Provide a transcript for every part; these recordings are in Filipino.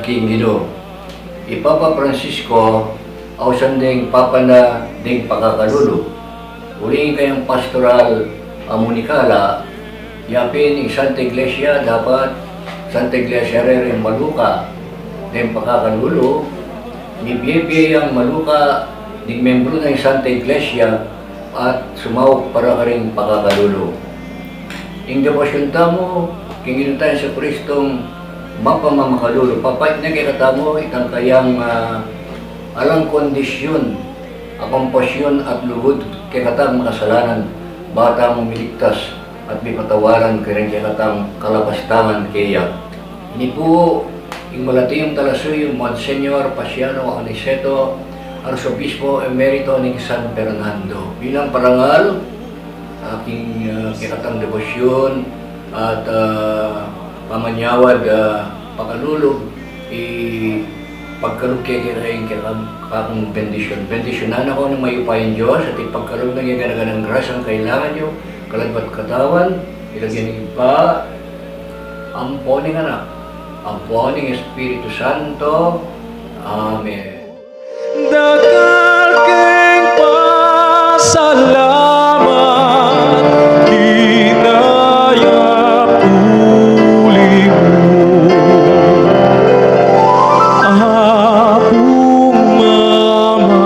King Gido. Ipapa Francisco, ausan ding papa na ding pakakalulu. Uli kayong pastoral amunikala, yapin ng Santa Iglesia dapat Santa Iglesia rin Maluka ding pakakalulu. Nibibi ang Maluka ding membro ng Santa Iglesia at sumawag para ka rin pakakalulu. Ing debosyon tamo, kingin tayo sa Kristong mapamamakalulu, papait na kikatamo itang kayang alang kondisyon, akompasyon at luhod kikatang makasalanan, bata mong miligtas at may patawaran kaya kikatang kalabastangan kaya. Ini po, yung malatiyong talasuyo, Monsignor Pasiano Aniceto, Arsobispo Emerito ng San Fernando. Bilang parangal, aking kikatang debosyon at pamanyawad pakalulog pagkalog kaya kakong bendisyon. Bendisyonan ako ng mayupayan Diyos at ipagkalog na kaya ng grasya ang kailangan nyo, kalagbat katawan, ilagyan ng iba, amponing anak, amponing Espiritu Santo. Amen. Dagal keng pasalamat, kinaya puli mo. Apong mamakalulu,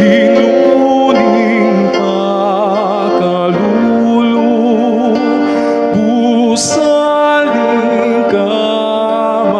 kinuning pakalulu, busaling kamatayan.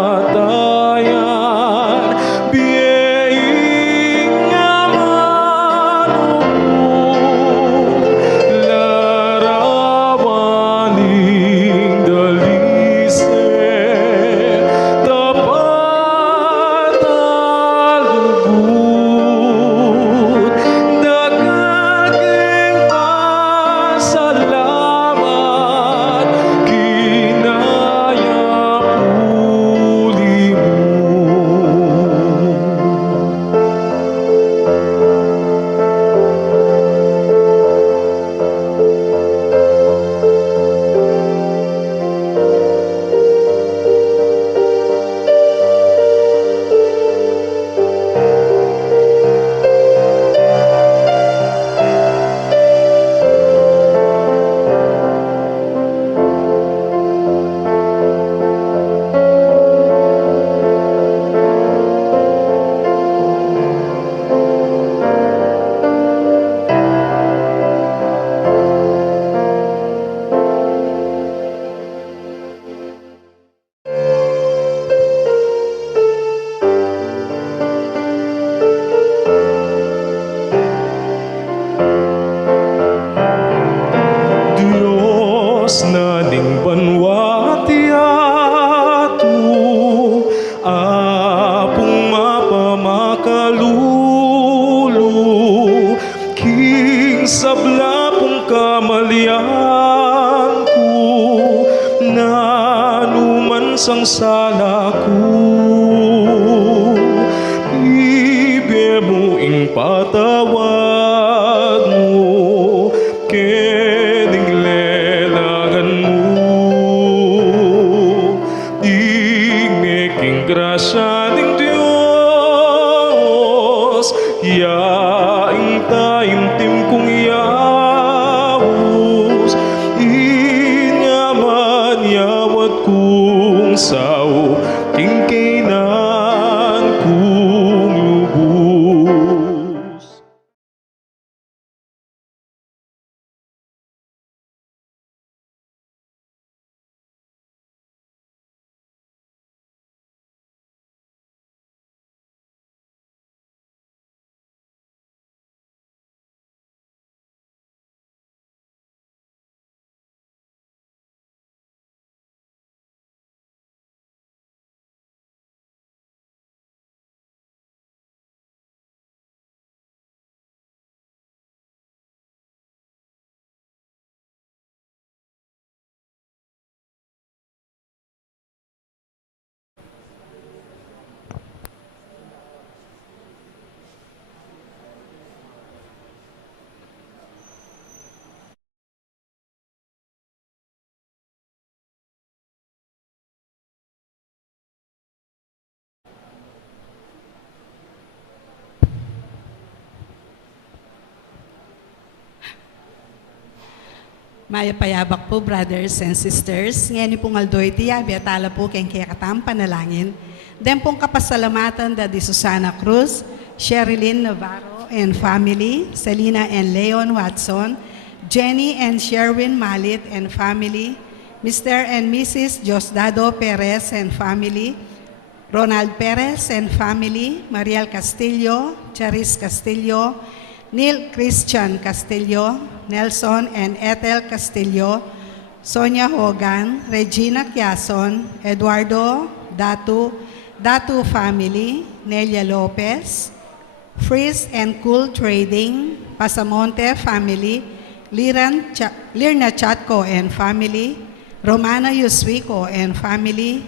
malulu king sabla pong kamalian ko na numan sang sala ko ibe mo ing patawad mo kening lelagan mo ing grasya ng Diyos yaing taimtim kong yawos inyaman yawat kong sao tingkinan kong lubos. Maya payabak po, brothers and sisters. Ngayon pong aldoy tiyabi at ala po kayong kiyakatam panalangin. Den pong kapasalamatan da di Susana Cruz, Sherilyn Navarro and family, Selina and Leon Watson, Jenny and Sherwin Malit and family, Mr. and Mrs. Diosdado Perez and family, Ronald Perez and family, Mariel Castillo, Charis Castillo, Neil Christian Castillo, Nelson and Ethel Castillo, Sonia Hogan, Regina Quiason, Eduardo Datu, Datu family, Nelia Lopez, Freeze and Cool Trading, Pasamonte family, Lirna Chatco and family, Romana Yuswico and family,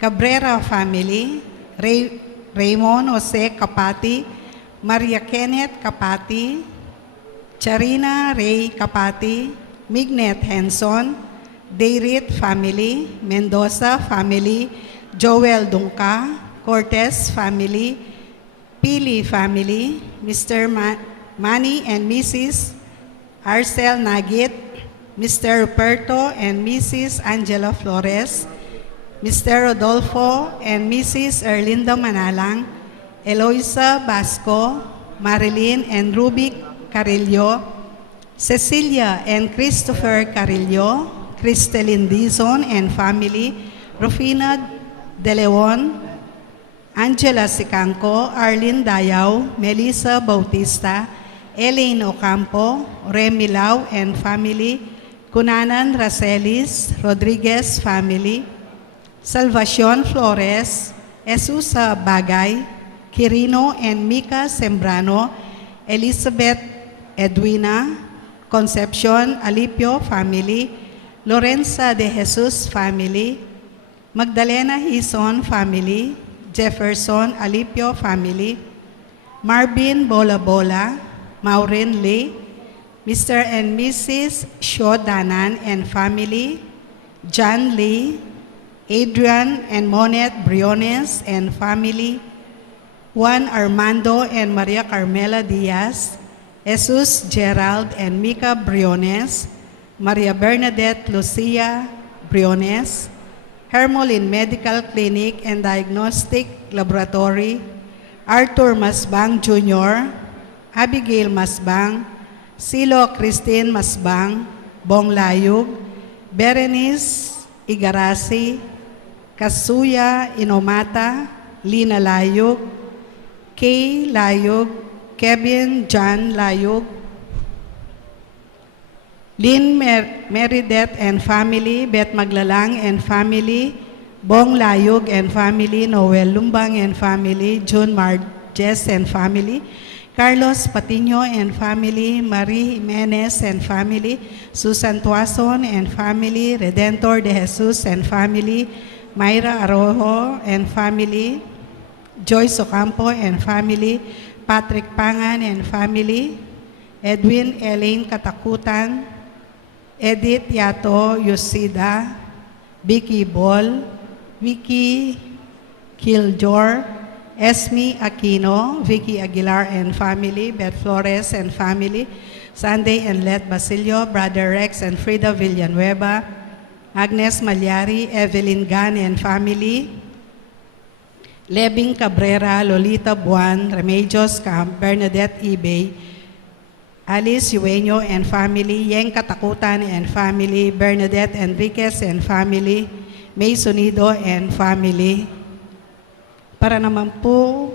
Cabrera family, Raymond Jose Capati, Maria Kenneth Capati, Charina Ray Capati, Mignet Henson, Dayrit family, Mendoza family, Joel Dunca, Cortez family, Pili family, Mr. Manny and Mrs. Arcel Nagit, Mr. Roberto and Mrs. Angela Flores, Mr. Rodolfo and Mrs. Erlinda Manalang, Eloisa Basco, Marilyn and Ruby Carillo, Cecilia and Christopher Carillo, Cristelyn Dizon and family, Rufina De Leon, Angela Sicanco, Arlene Dayaw, Melissa Bautista, Elaine Ocampo, Remy Lau and family, Cunanan Racelis, Rodriguez family, Salvacion Flores, Esusa Bagay, Quirino and Mika Sembrano, Elizabeth Edwina, Concepcion Alipio family, Lorenza de Jesus family, Magdalena Hison family, Jefferson Alipio family, Marvin Bola Bola, Maureen Lee, Mr. and Mrs. Shaw Danan and family, John Lee, Adrian and Monet Briones and family, Juan Armando and Maria Carmela Diaz, Jesus Gerald and Mika Briones, Maria Bernadette Lucia Briones, Hermolin Medical Clinic and Diagnostic Laboratory, Arthur Masbang Jr., Abigail Masbang, Silo Christine Masbang, Bong Layug, Berenice Igarasi, Kasuya Inomata, Lina Layug, Kay Layug, Kevin John Layug, Lynn Meredith and family, Beth Maglalang and family, Bong Layug and family, Noel Lumbang and family, June Jess and family, Carlos Patiño and family, Marie Jimenez and family, Susan Tuason and family, Redentor de Jesus and family, Mayra Arojo and family, Joyce Ocampo and family, Patrick Pangan and family, Edwin Elaine Katakutan, Edith Yato Yusida, Vicky Bol, Vicky Kiljor, Esme Aquino, Vicky Aguilar and family, Beth Flores and family, Sunday and Let Basilio, Brother Rex and Frida Villanueva, Agnes Malyari, Evelyn Gan and family, Lebing Cabrera, Lolita Buan, Remedios Camp, Bernadette Ibay, Alice Yueño and family, Yeng Katakutan and family, Bernadette Enriquez and family, May Sonido and family. Para naman po,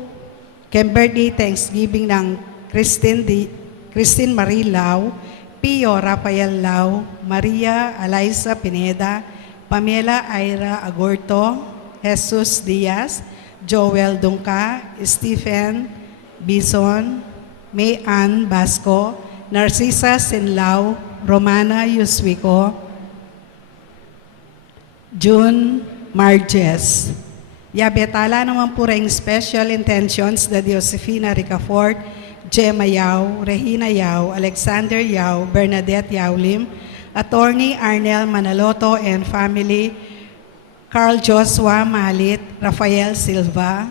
birthday Thanksgiving ng Christine Marie Lau, Pio Rafael Lau, Maria Eliza Pineda, Pamela Ira Agurto, Jesus Diaz, Joel Dungka, Stephen Bison, May Ann Basco, Narcisa Sinlao, Romana Yuswico, June Marges. Yabetala naman po rin special intentions da Josefina Ricafort, Gemma Yao, Regina Yao, Alexander Yao, Bernadette Yaulim, Attorney Arnel Manaloto and family, Carl Joshua Malit, Rafael Silva,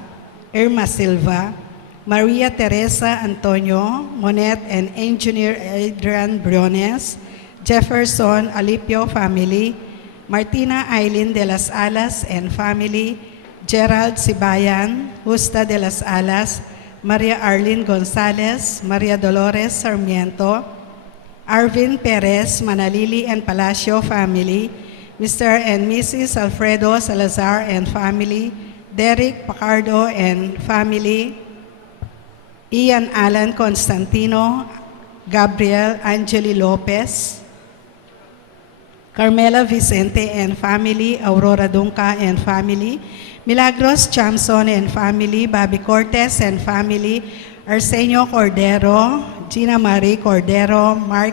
Irma Silva, Maria Teresa Antonio, Monet and Engineer Adrian Briones, Jefferson Alipio family, Martina Aileen de las Alas and family, Gerald Sibayan, Justa de las Alas, Maria Arlene Gonzalez, Maria Dolores Sarmiento, Arvin Perez, Manalili and Palacio family, Mr. and Mrs. Alfredo Salazar and family, Derek Pacardo and family, Ian Alan Constantino, Gabriel Angeli Lopez, Carmela Vicente and family, Aurora Dunca and family, Milagros Chamson and family, Bobby Cortez and family, Arsenio Cordero, Gina Marie Cordero, Mark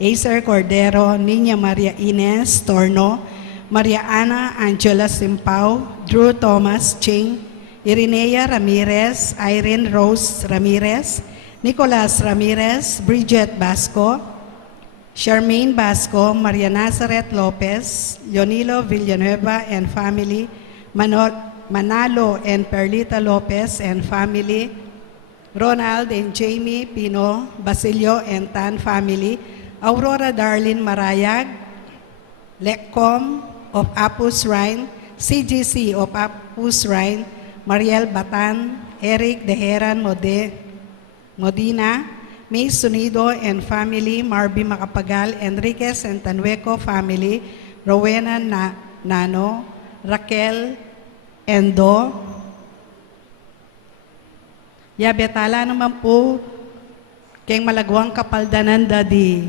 Acer Cordero, Niña Maria Ines Torno, Maria Ana Angela Simpao, Drew Thomas Ching, Irinea Ramirez, Irene Rose Ramirez, Nicolas Ramirez, Bridget Basco, Charmaine Basco, Maria Nazareth Lopez, Leonilo Villanueva and family, Manalo and Perlita Lopez and family, Ronald and Jamie Pino, Basilio and Tan family, Aurora Darlene Marayag, Lecom of Apus Rhine, CGC of Apus Rhine, Mariel Batan, Eric Deheran Modina, May Sunido and family, Marby Macapagal, Enriquez and Tanueco family, Rowena Nano, Raquel Endo. Yabetala naman po, keng malagwang kapaldanan dadi,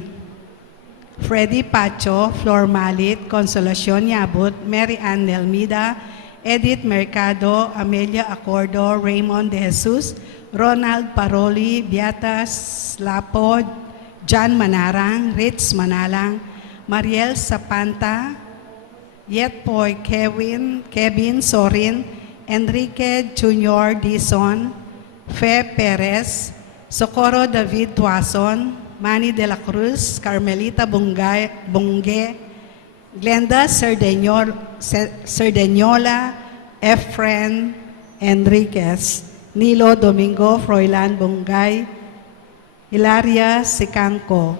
Freddy Pacho, Flor Malit, Consolacion Yabut, Mary Ann Nelmida, Edith Mercado, Amelia Acordo, Raymond De Jesus, Ronald Paroli, Beatas Lapo, John Manarang, Ritz Manalang, Mariel Sapanta, Yetpoy Kevin Sorin, Enrique Junior Dizon, Fe Perez, Socorro David Tuason, Manny de la Cruz, Carmelita Bungge, Glenda Cerdeñola, Efren Enriquez, Nilo Domingo, Froilan Bungay, Hilaria Sicangco.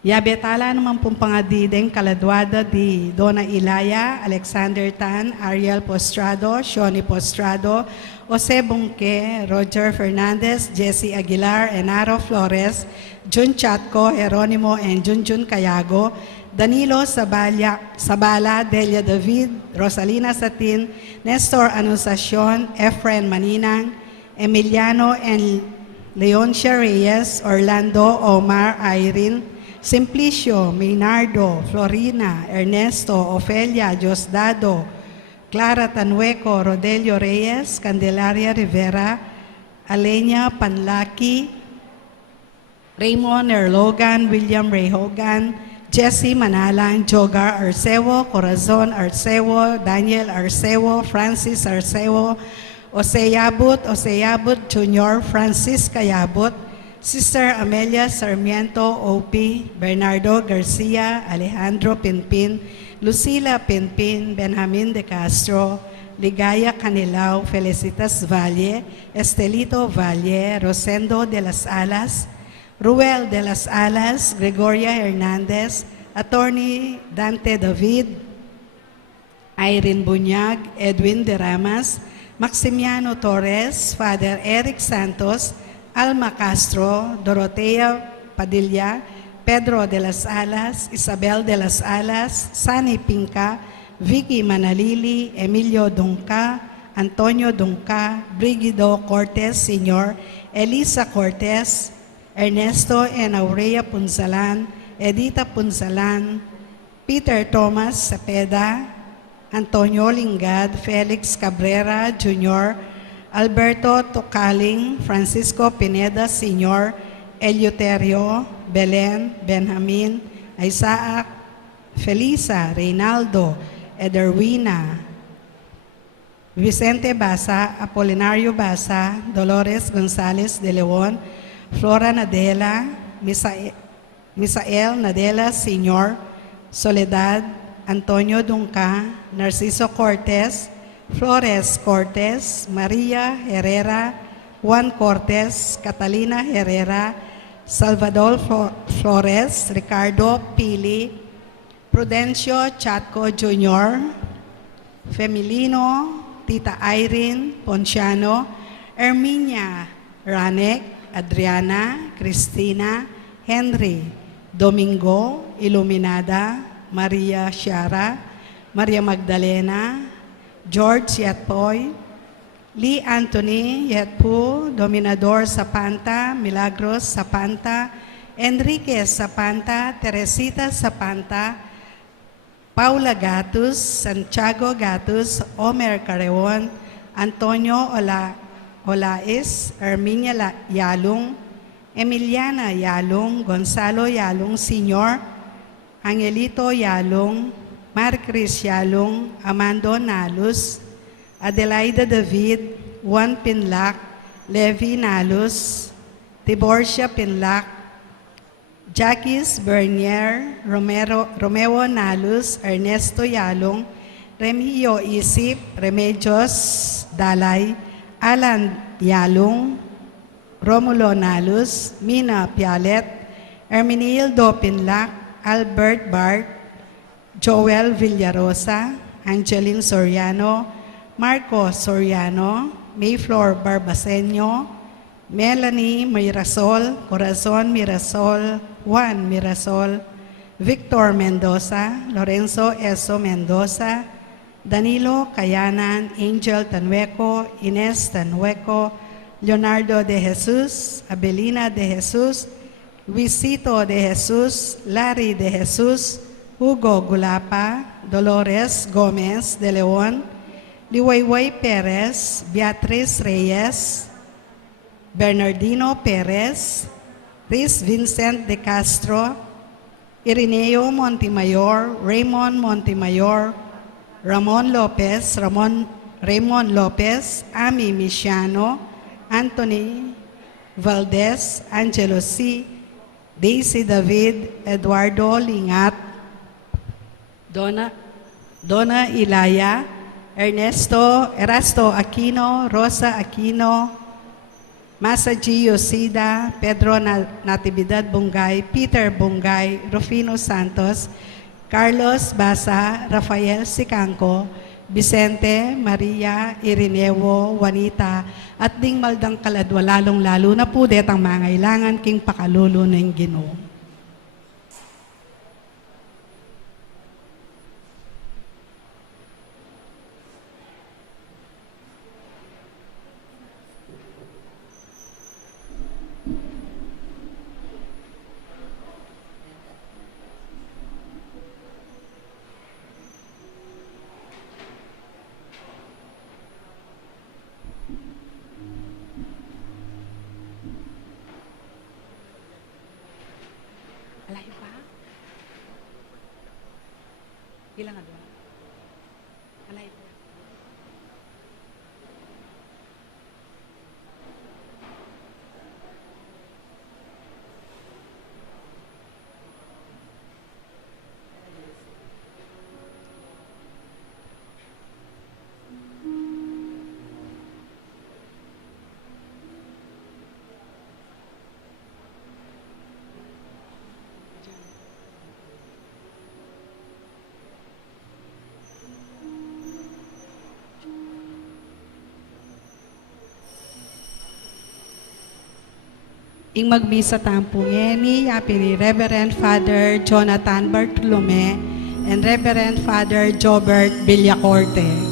Yabetala naman pong pangadideng kaladwada di Dona Ilaya, Alexander Tan, Ariel Postrado, Shoni Postrado, Jose Bunque, Roger Fernandez, Jesse Aguilar, Enaro Flores, Jun Chatco, Jeronimo and Junjun Cayago, Danilo Sabala, Delia David, Rosalina Satin, Nestor Anunciacion, Efren Maninang, Emiliano and Leoncia Reyes, Orlando, Omar, Irene, Simplicio, Maynardo, Florina, Ernesto, Ofelia, Diosdado, Clara Tanueco, Rodelio Reyes, Candelaria Rivera, Alenia Panlaki, Raymond Erlogan, William Ray Hogan, Jesse Manalang, Jogar Arcevo, Corazon Arcevo, Daniel Arcevo, Francis Arcevo, Oseyabut Jr., Francisca Yabut, Sister Amelia Sarmiento, OP, Bernardo Garcia, Alejandro Pinpin, Lucila Pinpin, Benjamin De Castro, Ligaya Canilao, Felicitas Valle, Estelito Valle, Rosendo de las Alas, Ruel de las Alas, Gregoria Hernandez, Attorney Dante David, Irene Bunyag, Edwin De Ramas, Maximiano Torres, Father Eric Santos, Alma Castro, Dorotea Padilla, Pedro de las Alas, Isabel de las Alas, Sani Pinca, Vicky Manalili, Emilio Dunca, Antonio Dunca, Brigido Cortez Sr., Elisa Cortez, Ernesto and Aurea Punzalan, Edita Punzalan, Peter Thomas Cepeda, Antonio Lingad, Felix Cabrera Jr., Alberto Tocaling, Francisco Pineda Sr., Eleuterio, Belen, Benjamin, Isaac, Felisa, Reynaldo, Ederwina, Vicente Basa, Apolinario Basa, Dolores González de Leon, Flora Nadela, Misael Nadela Sr., Soledad, Antonio Dunca, Narciso Cortez, Flores Cortez, Maria Herrera, Juan Cortez, Catalina Herrera, Salvador Flores, Ricardo Pili, Prudencio Chatco Jr., Femilino, Tita Irene Ponciano, Erminia Ranek, Adriana, Cristina, Henry, Domingo, Iluminada, Maria Shiara, Maria Magdalena, George Yatpoy, Lee Anthony Yatpu, Dominador Sapanta, Milagros Sapanta, Enrique Sapanta, Teresita Sapanta, Paula Gatus, Santiago Gatus, Omer Careon, Antonio Olais, Herminia Yalung, Emiliana Yalung, Gonzalo Yalung Sr., Angelito Yalung, Marcris Yalung, Amando Nalus, Adelaida David, Juan Pinlac, Levi Nalus, Tiborcia Pinlac, Jacques Bernier, Romeo Nalus, Ernesto Yalung, Remigio Isip, Remedios Dalay, Alan Yalung, Romulo Nalus, Mina Pialet, Hermenildo Pinlac, Albert Bart, Joel Villarosa, Angeline Soriano, Marco Soriano, Mayflor Barbaseño, Melanie Mirasol, Corazon Mirasol, Juan Mirasol, Victor Mendoza, Lorenzo Eso Mendoza, Danilo Cayanan, Angel Tanueco, Ines Tanueco, Leonardo de Jesus, Abelina de Jesus, Luisito de Jesus, Larry de Jesus, Hugo Gulapa, Dolores Gomez de Leon, Liwayway Perez, Beatriz Reyes, Bernardino Perez, Riz Vincent de Castro, Irineo Montemayor, Raymond Montemayor, Ramon Lopez, Raymond Lopez, Ami Misiano, Anthony Valdez, Angelo C., Daisy David, Eduardo Lingat, Donna Ilaya, Erasto Aquino, Rosa Aquino, Masaji Yosida, Pedro Natividad Bungay, Peter Bungay, Rufino Santos, Carlos Basa, Rafael Sicanco, Vicente, Maria, Irineo, Juanita, at ding maldang kaladwa lalong-lalo na pudet ang mangailangan king pakalulo ng Ginoo. Pila nga doon? Kanay po. Ing magbisa tampo ngeni, yapi ni Reverend Father Jonathan Bartolome and Reverend Father Jobert Villacorte.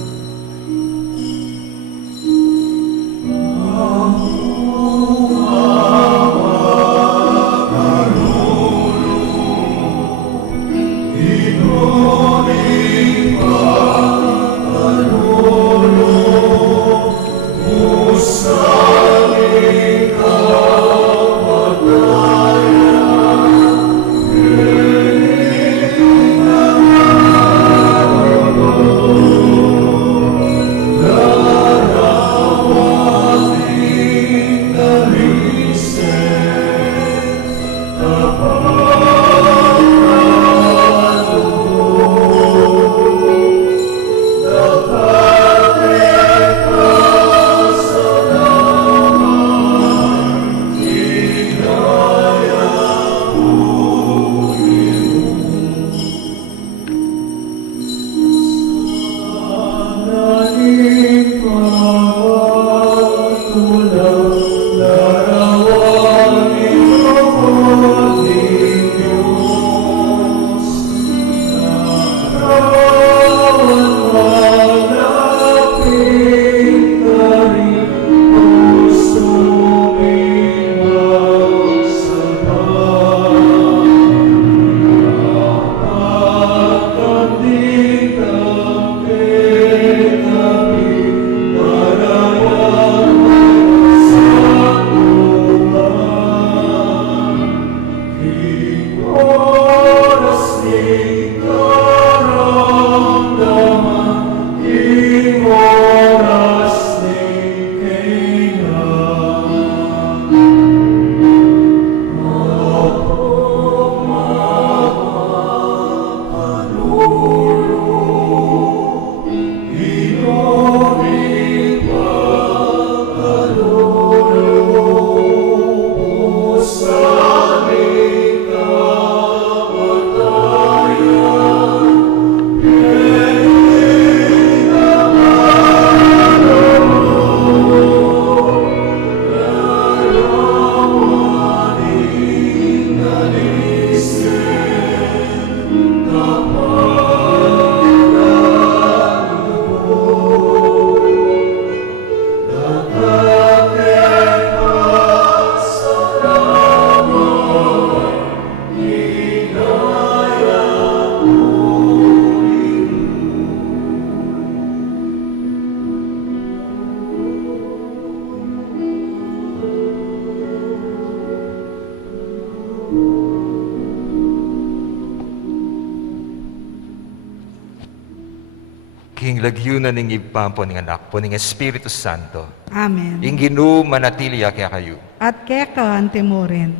King lagyunan ning ipampo ning anak po ning Espiritu Santo. Amen. Ing Ginoo manatili kaya kayo. At keka antimurin.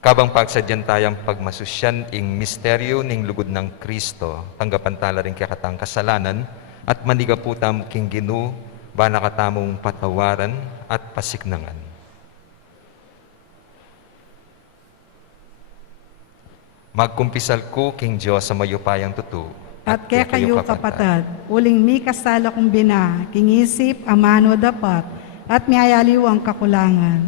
Kabang pagsadyan tayang pagmasusyan ing misteryo ning lugod ng Kristo, tanggapan tala rin kaya katang kasalanan, at manigaputam king Ginoo, ba nakatamong patawaran at pasiknangan. Magkumpisal ko king Diyos sa mayupayang tutu. At kaya kayo kapatad, uling mi kasala kong bina, kingisip, amano dapat, at miayaliw ang kakulangan.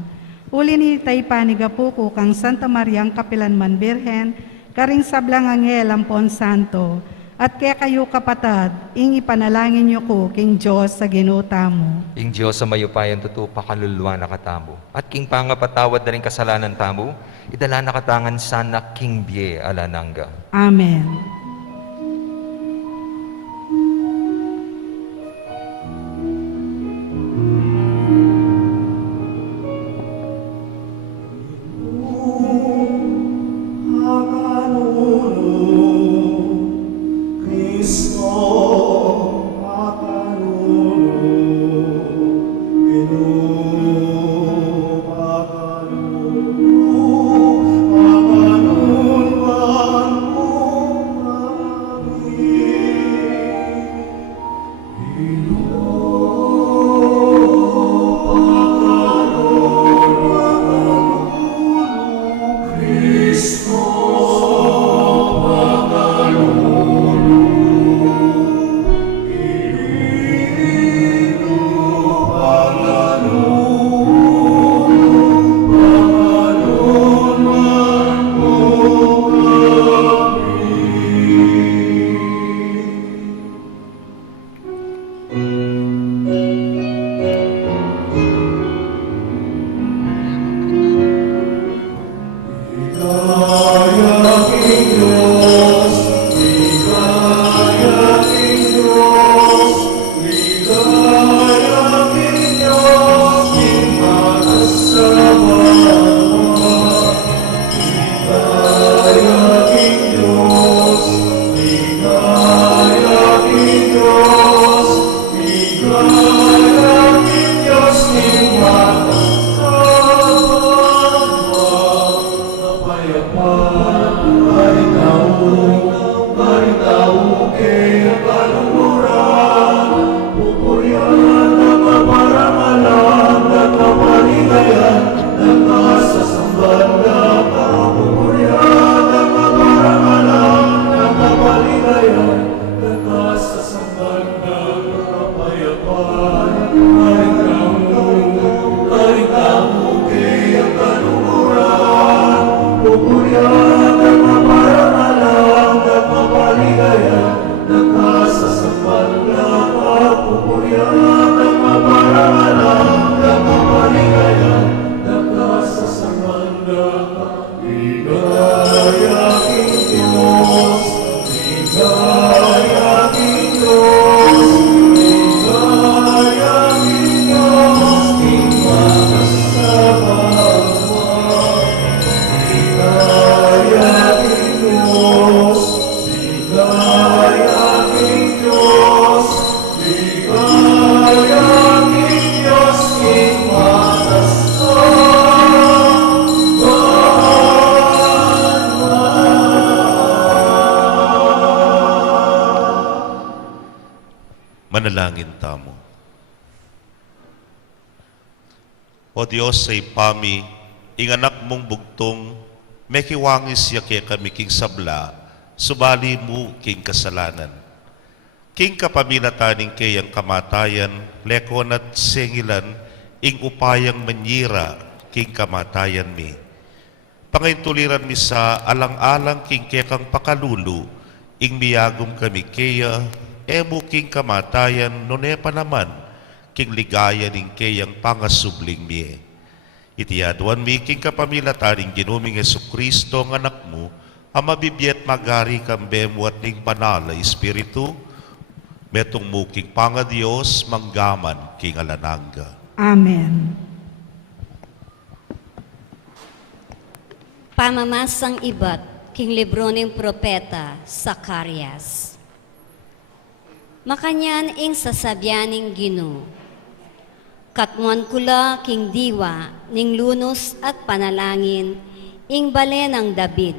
Uli ni taypanigapuko kang Santa Mariang Kapilanman Birhen, karing sablang angel ampon santo, at kaya kayo kapatad, ing ipanalangin niyo ko king Diyos sa ginuta mo. Ing Diyos sa mayupayang tutu pakaluluwa na katamo. At king pangapatawad na rin kasalanan tamo, idala na katangan sana king Bie alananga. Amen. Manalangin tamo. O Diyos sa ipami, inganak mong bugtong, may kiwangis yake kami king sabla, subali mo king kasalanan. King kapamilataning kayang kamatayan, lekon at sengilan, ing upayang manyira king kamatayan mi. Pangaintuliran mi sa alang-alang king kekang pakalulu, ing miyagom kami kaya, emo king kamatayan, nonepa naman, king ligaya ning kayang pangasubling mi. Itiyaduan mi king kapamilataning ginuming Jesucristo ng anak mo, ang mabibiyat magari kambemo at ning panala Espiritu, metong mo king panga Diyos, manggaman king alananga. Amen. Pamamasang ibat, king libro ng propeta, Zacarias. Makanyan ing sasabyaning Ginoo. Katmuan kula king diwa, ning lunos at panalangin, ing bale ng David,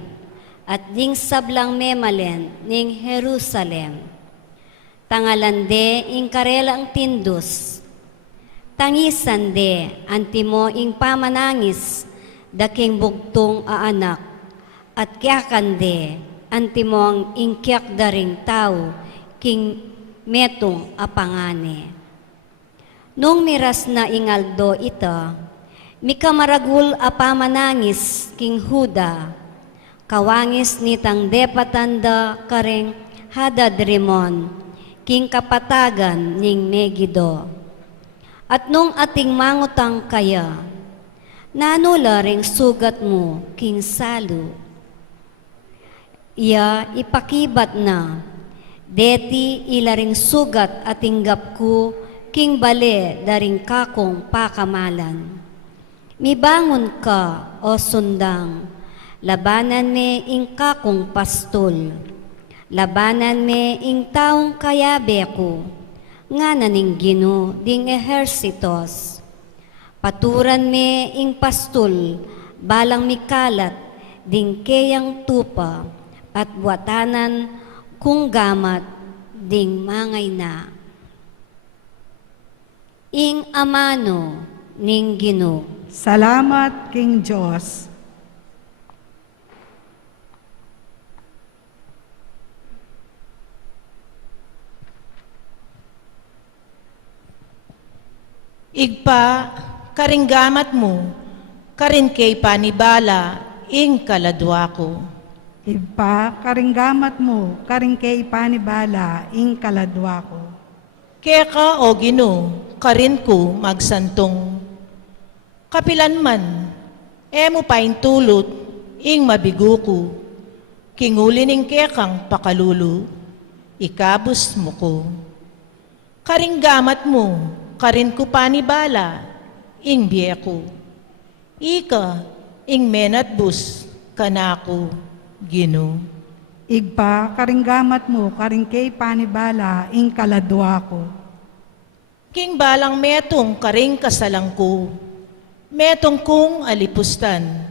at ding sablang memalen ning Jerusalem. Tangalande ing karela ang tindos, tangisande antimo ing pamanangis, daking bugtong aanak, at kiyakande antimo ang ingkyak daring tao, king metong apangane. Nung miras na ingaldo ita, mikamaragul apamanangis king Huda, kawangis nitang depatanda kareng Hadadrimon, king kapatagan ning Megido. At nung ating mangutang kaya, nanula ring sugat mo king Salu. Iya ipakibat na, deti ilaring sugat atinggap ko king bale daring kakong pakamalan. Mibangon ka, o sundang, labanan me ing kakong pastol, labanan me ing taong kayabe ko, nga naning Ginoo ding ehersitos. Paturan me ing pastol, balang mikalat, ding keyang tupa, at buatanan kung gamat, ding mangay na. Ing amano ning Ginoo. Salamat, King Diyos. Igpa, karinggamat mo, karin kay panibala, ing kaladwa ko. Igpa, karinggamat mo, karing kay panibala, ing kaladwa ko. Keka o Ginoo, karin ko magsantong. Kapilan man, emo paing tulot, ing mabigo ko. Kinguli ning kekang pakalulu, ikabus mo ko. Karinggamat mo, karin ko panibala, ing biye ko. Ika, ing menat bus, kanako, Ginoo. Igpa, karinggamat mo, karing kay panibala, ing kaladwa ko. King balang metong karing kasalang ko, metong kong alipustan.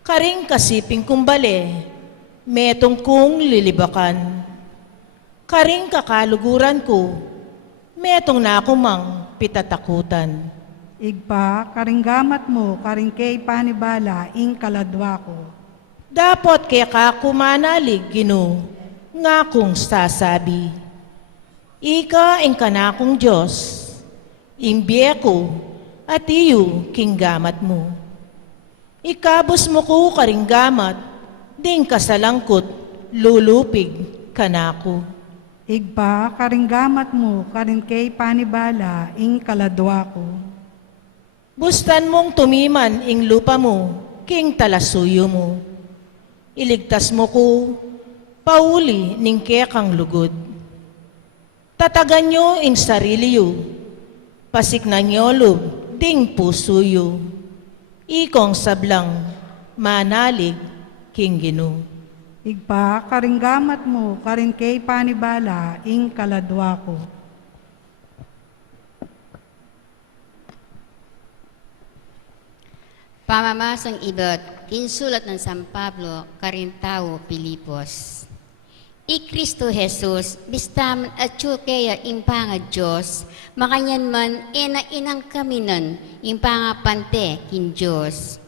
Karing kasiping kumbale, metong kong lilibakan. Karing kakaluguran ko, metong nakumang pitatakutan. Igpa, karinggamat mo, karing kay panibala, ing kaladwa ko. Dapat kaya ka kumanalig, Ginoo, nga kong sasabi. Ika ang kanakong Diyos, imbiye ko, at iyo kinggamat mo. Ikabos mo ko karinggamat, ding kasalangkot, lulupig kanako. Igpa, karinggamat mo, karing kay panibala, ing kaladwa ko. Bustan mong tumiman ing lupa mo, king talasuyo mo. Iligtas mo ko, pauli ning kekang lugod. Tatagan nyo in sariliyo, pasik na nyolob, ding pusuyo. Ikong sablang, manalig, king Ginoo. Igpa, karinggamat mo, karing kay panibala, ing kaladwa ko. Pamamasang ibat, insulat ng San Pablo, Karintao, Pilipos. I Kristo Jesus, bistam at kaya impanga Diyos, makanyan man inang kami nun, impanga pante kin Diyos.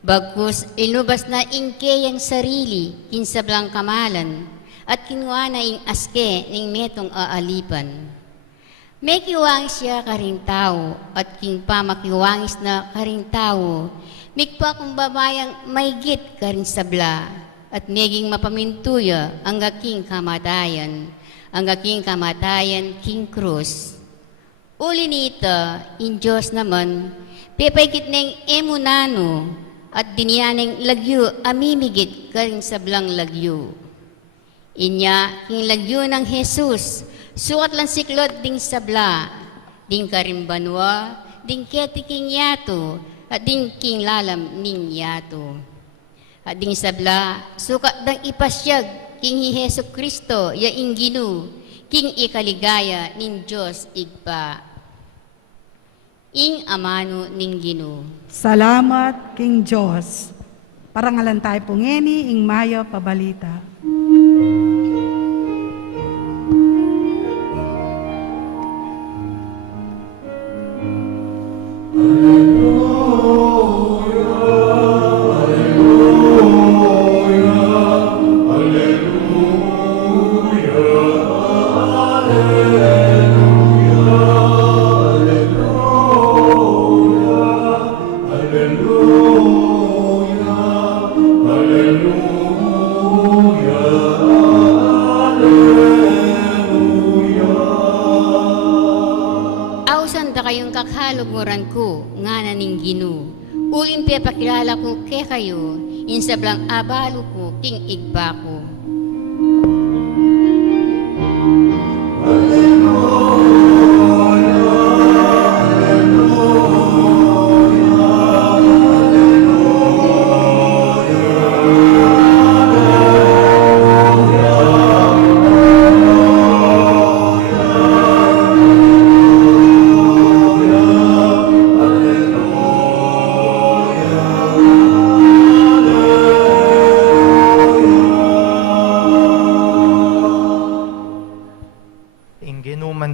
Bagkus inubas na ingke yang sarili, kinsablang kamalan, at kinuha na ing aske ning metong aalipan. May kiwangis siya karing tao, at king pamakiwangis na karing tao, mikpa kung babayang maygit karing sabla, at meging mapamintuya ang aking kamatayan king krus. Uli nita, in Diyos naman, pepaykit ng emunano, at diniyaneng lagyo amimigit karing sablang lagyo. Inya, king lagyo ng Jesus, sukat lang siklod ding sabla, ding karimbanwa, ding ketiking yato, at ding king lalam ning yato. At ding sabla, sukat dang ipasyag, king hi Hesu Kristo, ya inginu, king ikaligaya nin Diyos igpa. Ing amano ning Ginu. Salamat, King Diyos. Parangalan tayo pungeni, ing mayo pabalita. Ausan da kayong kakhaluguran ko, nga na ning Ginu. Uling pakilala ko ke kayo, insablang abalo ko, king igba ko.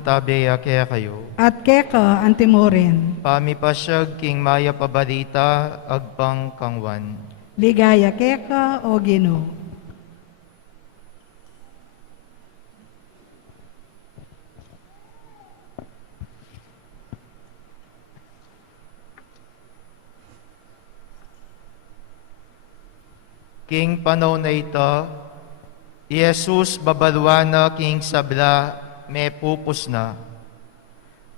Tabeya kaya kayo, At keka antimorin, pamipasyag king maya pabalita, agpang kangwan. ligaya keka o Gino. King panahon na ito, Jesus babalwana king sabla, may pupus na.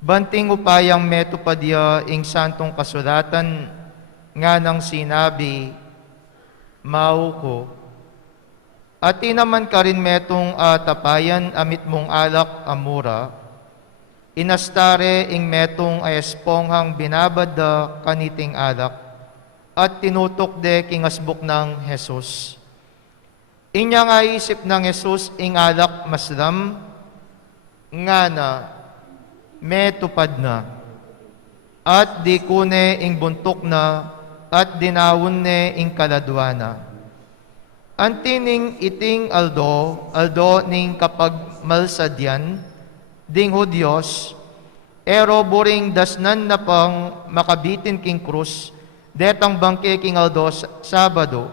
Banting upayang metupadya ing santong kasulatan, nga nang sinabi, mauko. At inaman ka rin metong tapayan amit mong alak amura, inastare ing metong ayesponghang binabada kaniting alak, at tinutok de king asbuk ng Jesus. Inya nga isip ng Jesus ing alak maslam, nga na metupad na, at di kune ing buntok na, at dinawon ne ing kaladwana. Antining iting aldo ning kapag malsadyan, ding Hudyos, ero buring dasnan na pang makabitin king krus, detang bangke king aldo Sabado.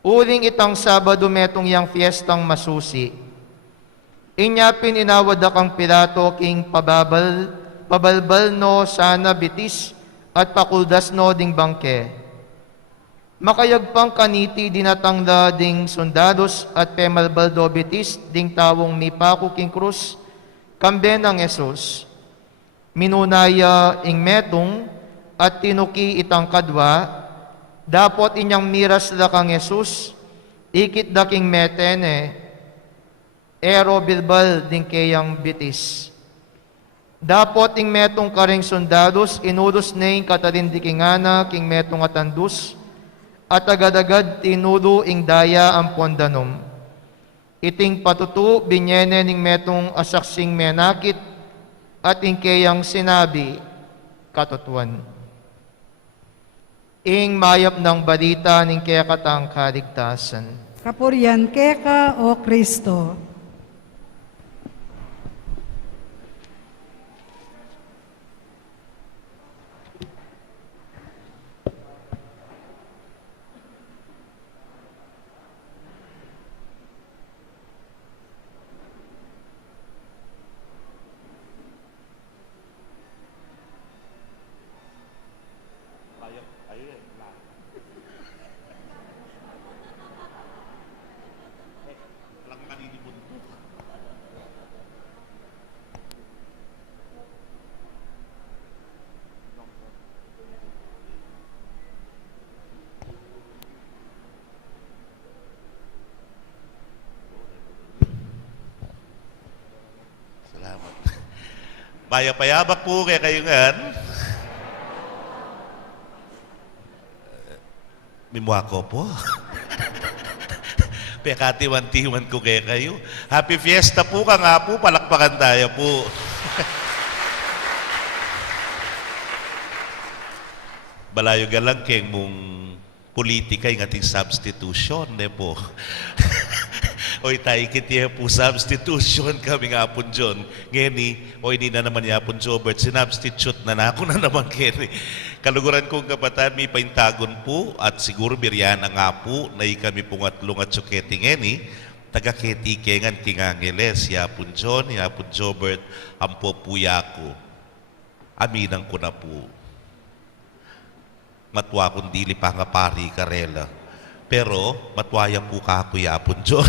Uling itang Sabado metong yang fiestang masusi. Inya pininawad akang Pilato king pabalbal no sana bitis at pakuldas no ding bangke. Makayagpang kaniti dinatangda ding sundados at pemalbaldo bitis ding tawong mipako king krus, kambe ng Jesus. Minunaya ing metong at tinuki itang kadwa, dapot inyang miras la kang Jesus, ikit da king metene, ero bilbal ding kayang bitis. Dapot ing metong karing sundados, inudos na ing katalindikingana king metong atandus, at agad-agad tinudo ing daya ang pondanom. Iting patutu binyene ning metong asaksing menakit, at ing kayang sinabi, katutuan. Ing mayap ng balita ning kaya katang kaligtasan. Kapurian keka o Kristo. Salamat. Payapayabak po kaya kayo nga. Mimwa ko po. Pekatiwan-tiwan ko kaya kayo. Happy Fiesta po ka nga po. Palakpakan tayo po. Balayo galang kay mong politika yung ating substitution, ne po. Oy, tayo kitiya po substitution kami nga po dyan. Ngeni, o hindi na naman niya po Jobert, sinubstitute na ako na naman kini. Kaluguran kong kapatan, may paintagon po at siguro biryana nga po na kami pong atlong at suketi ngeni. Taga-keti kengan king Angeles, yapon John, yapon Jobert, ampo puya ko. Aminang ko na po. Matwa kong dili pa nga pari karela. Pero, matwaya po ka ako yapon John.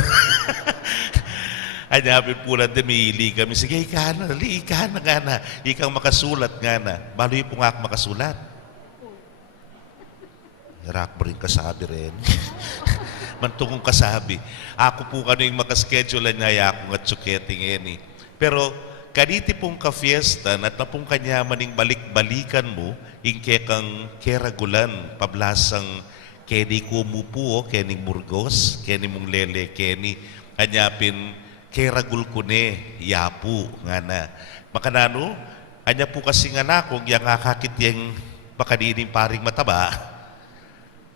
Anyapin po lang din, may hili kami. Sige, ika na, nga na. Ikang makasulat nga na. Baloy po nga ako makasulat. Hirak mo rin kasabi rin. Mantungong kasabi. Ako po kano yung makaschedule niya akong at suketing eni. Pero, kaniti pong ka-fiesta, at na pong kanya maning balik-balikan mo, ingke kang keragulan, pablasang keni kumupo, keni Burgos, keni mong lele, keni anyapin keragul ko ne, yapu, nga na. Makanano, anya po kasi nga na, kung yung kakakit yung makanining paring mataba,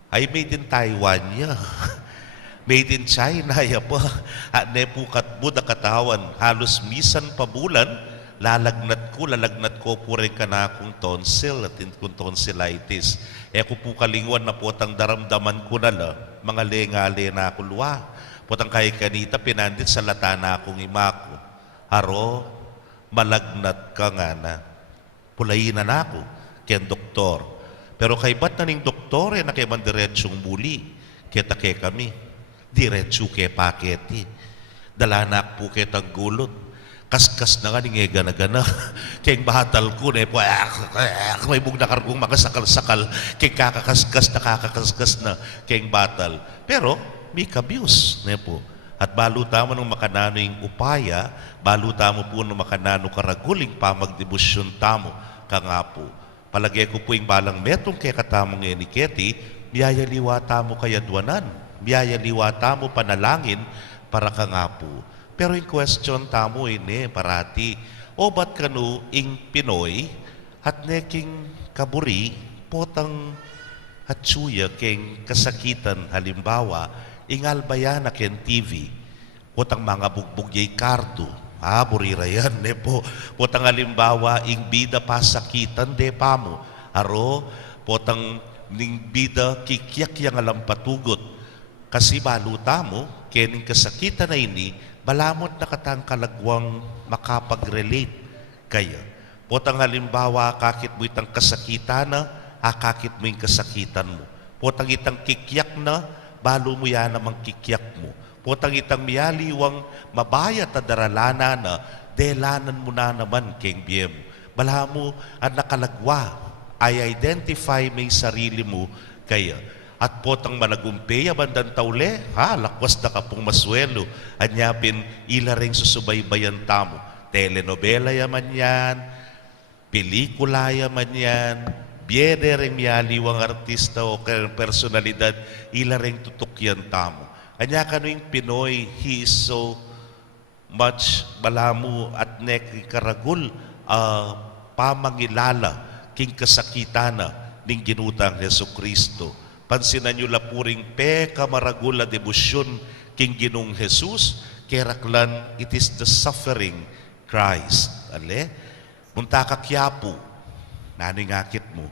ay made in Taiwan niya. Made in China, ya po. At ne po katbud na katawan, halos misan pa bulan, lalagnat ko po rin ka na akong tonsil at kung tonsillitis. E ko po kalingwan na po tang daramdaman ko na la, mga lenga-le na ako luwa. Potang kay kanita pinandit sa lata na akong imako. Haro, malagnat ka nga na. Pulayin na ako, ken doktor. Pero kay ba't na ning doktor, na kay man diretsyong muli. Kita kay kami, diretsyo kay paketi. Dalanak po kay tanggulot. Kaskas na nga ni gana-gana. Kaya bahatal ko na po, may bug na kargong makasakal-sakal. Kaya kakakaskas na kaya batal. Pero, may kabiyos na po. At baluta mo ng makanano yung upaya, baluta mo po ng makanano karaguling pamagdebusyon tamo, ka nga po. Palagay ko po yung balang metong kaya katamong eniketi, biyayaliwa tamo kayadwanan, biyayaliwa tamo panalangin, para ka nga po. Pero yung question tamo ini parati, o ba't kanu ing Pinoy at neking kaburi potang at suya keng kasakitan halimbawa ingal bayana ken TV potang mga bugbog yay kardo burira yan ne po potang halimbawa ing bida pasakitan de pamo aro potang ning bida kikyak yang alam patugot kasi baluta mo kening kasakitan na ini balamot na katang kalagwang makapag-relate kaya. Potang halimbawa, kakit mo itang kasakitan na, kakit mo yung kasakitan mo. Potang itang kikyak na, balo mo yan namang kikyak mo. Potang itang miyaliwang mabayat na daralana na, delanan mo na naman keng biyem. Bala mo ang nakalagwa, ay identify mo yung sarili mo kaya. At potang managumpeya bandan taule, lakwas na ka pong maswelo. Anyapin, ilaring susubaybayan tamo. Telenovela yaman yan, pelikula yaman yan, biyede rin miyaliwang artista o personalidad, ilaring tutukyan tamo. Anya ka yung Pinoy, he is so much balamu at nek karagul pamangilala king kasakitana ning ginutang Jesu Kristo. Pansinan nyo lapuring peka maragula debosyon king Ginong Jesus, keraklan it is the suffering Christ. Ale? Munta ka Quiapo, nano'y ngakit mo.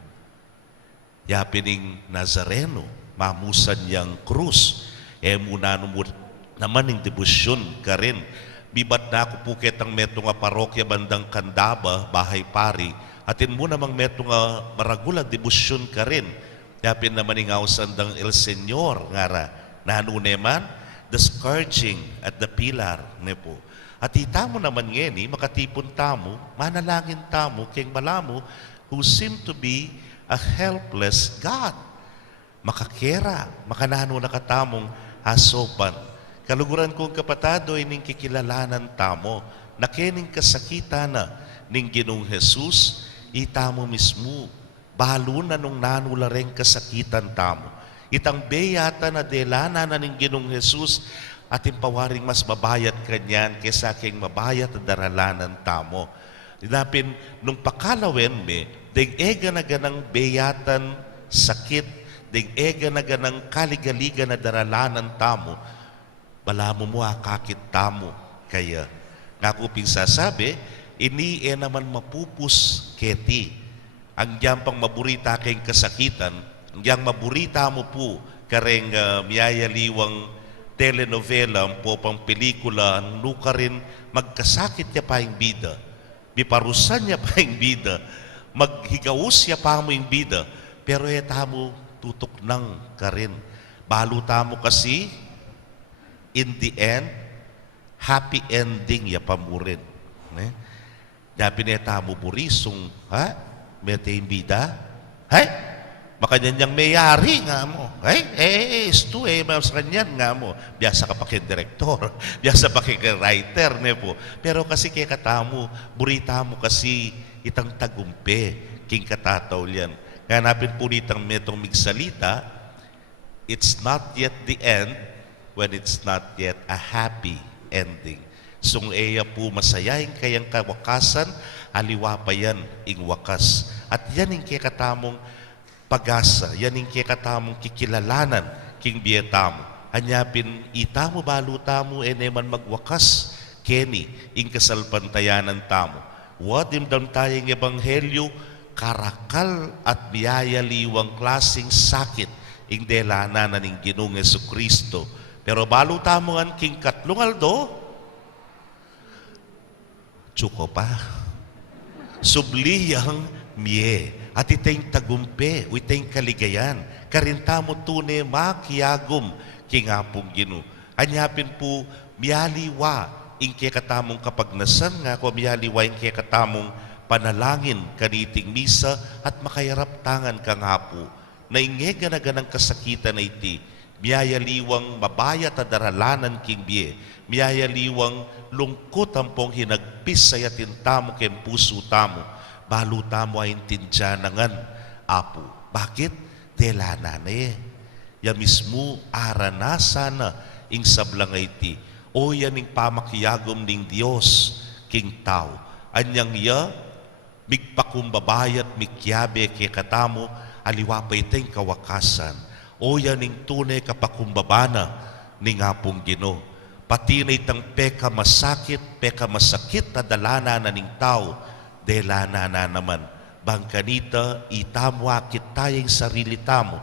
Yapining Nazareno, mamusan niyang krus. Muna mo naman ng debosyon ka rin. Bibat na ako pukit ang meto nga parokya bandang Candaba, Bahay Pari. Atin mo namang meto nga maragula debosyon ka rin. Yapin naman ng ausandang El Señor nga ra. Nanuneman, the scourging at the pillar ne po. At itamo naman ngeni, makatipon tamo, manalangin tamo, keng malamo, who seem to be a helpless God. Makakera, makanano nakatamong asopan. Kaluguran kong kapatado ay ning kikilalanan tamo, na kening kasakitan na ning Ginong Jesus, itamo mismo, balo na nung nanulareng kasakitan tamo. Itang beyata na delana na ning Ginong Jesus, ating pawaring mas mabayat kanyan kaysa aking mabayat na daralanan tamo. Dinapin, nung pakalawen me, ding ega na ganang beyatan sakit, ding ega na ganang kaligaliga na daralanan tamo, bala mo akakit tamo. Kaya, nga ko pinsasabi, ini naman mapupus keti. Ang diyang pang maburita kayong kasakitan, ang diyang maburita mo po kareng miyayaliwang telenovela, ang po pang pelikula, ang nuka rin magkasakit niya pa yung bida, biparusan niya pa yung bida, maghigaus niya pa mo yung bida, pero etamo tutok nang ka rin. Baluta mo kasi, in the end, happy ending ya pamurin. Dapi neta mo burisong, ha? Mete yung bida? Hay? Makanyang mayari nga mo. Isto mas kanyan nga mo. Biasa ka pa kay direktor, biasa pa kay writer, ne po. Pero kasi kay katamo, burita mo kasi itang tagumpe, king katataw liyan. Ganapin po nitang metong migsalita, it's not yet the end when it's not yet a happy ending. Sung eya po masayahin kayang kawakasan, aliwa pa yan ing wakas. At yan yung kikatamong pag-asa, yan yung kikatamong kikilalanan king biyetamo. Anyapin, itamo balutamo eneman magwakas, keni ing kasalpantayanan tamo. Wadimdam tayong ebanghelyo, karakal at biyayaliwang klasing sakit ing delana na ning Ginong Jesucristo. Pero balutamo ang king Katlungaldo, tsuko pa. Subliyang miye. At itayong tagumpe, o itayong kaligayan. Karintamo tune makiyagom kingapong Ginoo. Anyapin po, miyaliwa, ingke katamong kapagnasan nga ko, miyaliwa ingke katamong panalangin kaniting misa at makayarap tangan kang hapo. Na ingega na ganang kasakitan na iti, miyayaliwang mabayat at daralanan king biye, miyayaliwang lungkot ang pong hinagpis sa yatin tamo ken puso tamo, balo tamo ay intindyanangan, apo. Bakit? Dela nanay. Ya mismo aranasan na ing sablangay ti, o yan ing pamakiyagom ning Diyos, king tao. Anyang ya, migpakumbabayat, mikyabe kay katamo, aliwa pa iteng kawakasan. O yan ing tunay kapakumbabana ning apong Ginoo. Pati na itang peka masakit na dalana na ning tao, delana na naman. Bangkanita, itamo akit tayong sarili tamo,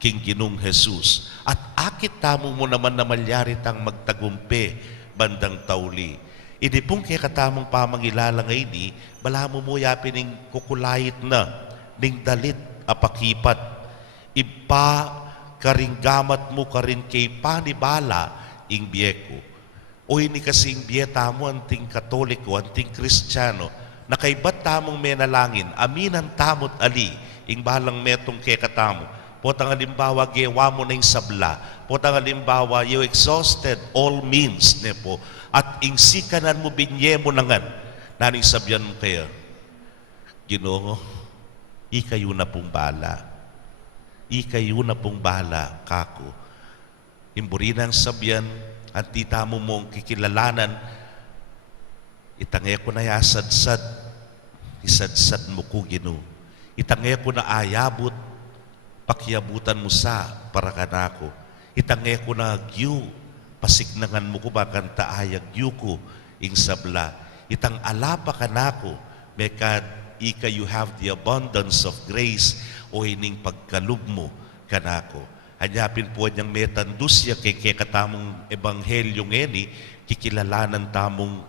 king Ginong Jesus. At akit tamo mo naman na malyarit ang magtagumpe, bandang tauli. Hindi pong kaya katamong pamangilala ngayon ni, bala mo yapin ning kukulayit na, ning dalit apakipat. Ipa karinggamat mo karin kay panibala ing biyeko. O ini kasing biyeta mo anting Katoliko, anting Kristiyano, na kay ba't tamong menalangin, aminan tamot ali, ing balang metong kay katamo. Potang halimbawa, gewa mo na yung sabla. Potang halimbawa, you exhausted all means, ne po. At ing sikanan mo binye mo nangan, naning sabyan mo kaya, Ginoo, ikayo na pong bala. Ikayo na pong bala, kako. Imburinang sabyan, at titamo mong kikilalanan, itangay ko na isadsad mo ko Ginoo. Itangay ko na ayabot, pakiabutan mo sa para kanako. Itange ko na agyu, pasignangan mo ko bakan taayag yu ko ing sabla. Itang alapa kanako, mekad ika you have the abundance of grace o ining pagkalub mo kanako. Hanyapin po niyang metandusya kay katamong ebanghelyo ngeni, kikilalanan tamong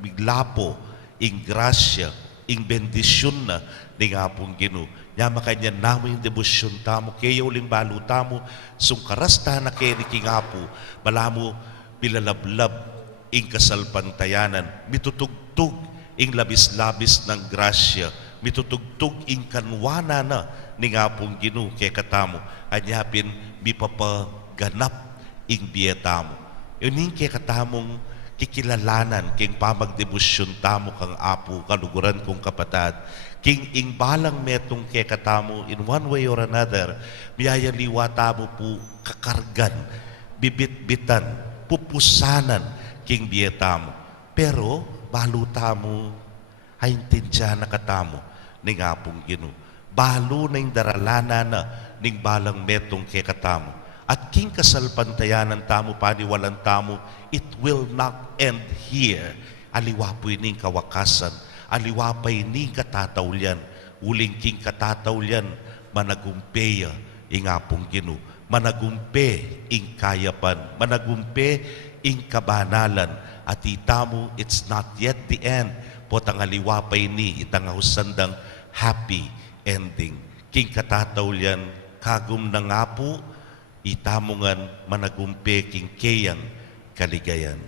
miglapo, ing grasya, ing bendisyon na ni nga pong Ginoo. Nyama kanya namo yung debosyon tamo, kaya uling balo tamo, sungkarasta na kaya ni kingapo, malamo bilalablab ing kasalpantayanan, mitutugtog ing labis-labis ng grasya, mitutugtog ing kanwana na ni nga pong Ginoo kaya katamo, anyapin mipapaganap ing biyetamo. Yun yung kaya katamong kikilalanan king pamagdebosyon tamo kang apo kaluguran kong kapatad king ing balang metong kay katamo in one way or another miyayaliwa tamo po kakargan bibit-bitan pupusanan king biyetamo pero balo tamo ay intensya na katamo ning apong Ginoo balo na yung daralana na ning balang metong kay katamo at king kasalpantayanan tamo paniwalan tamo, it will not end here. Aliwa po ining kawakasan, aliwa pa ining katatawlyan, uling king katatawlyan, managumpeya ing apong Ginoo, managumpe ing kayapan, managumpe ing kabanalan, at itamo, it's not yet the end, potang aliwa pa ini, itang ahusandang happy ending. King katatawlyan, kagum na nga po, itamungan managumpe king kayang kaligayan.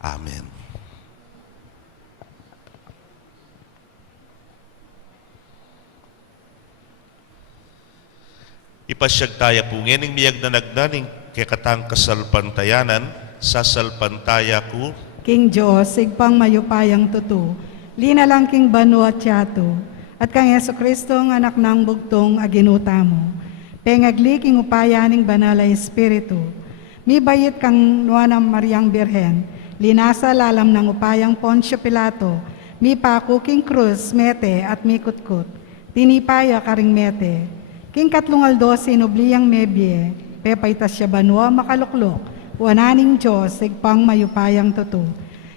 Amen. Ipasyag tayo po ngening miyag na nagnaning kekatang kasalpantayanan, sasalpantaya ko, King Diyos, igpang mayupayang tutu, lina lang king banu at yato, at kang Yeso Kristo ang anak ng bugtong aginuta mo. Pengagli king upayaning banal ay Espiritu, mi bayit kang nuanam Mariang Birhen, linasa lalam ng upayang Poncio Pilato, mi paku king krus, mete at mi kutkut, tinipaya karing mete, king katlungal dosi nubliyang mebye, pepaitas siya banua makaluklok, wananing Diyos, igpang mayupayang tutu.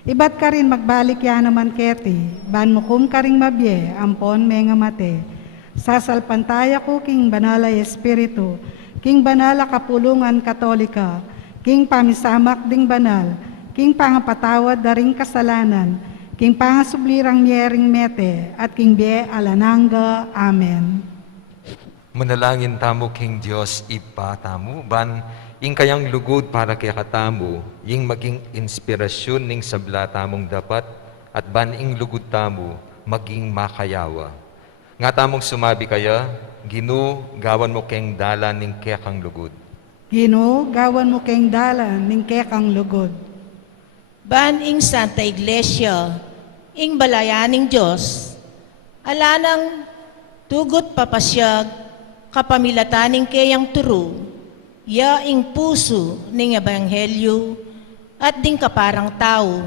Ibat ka rin magbalik yan naman keti, ban mukum ka ring mabye, ampon menga mate, sasalpantaya ko king banalay Espiritu, king banala kapulungan Katolika, king pamisamak ding banal, king pangapatawad daring kasalanan, king pangasublirang miyering mete, at king bie alananga. Amen. Manalangin tamo king Diyos ipatamo, ban ing kayang lugod para kaya katamo, ing maging inspirasyon ning sabla tamong dapat, at ban ing lugod tamo, maging makayawa. Nga tamong sumabi kaya, Ginoo, gawan mo keng dalan ning kekang lugod. Ginoo, gawan mo keng dalan ning kekang lugod. Ban ing Santa Iglesia, ing balayaning Diyos, alanang tugot papasyag, kapamilataning kayang turu, ya ing puso ning ebanghelyo, at ding kaparang tao,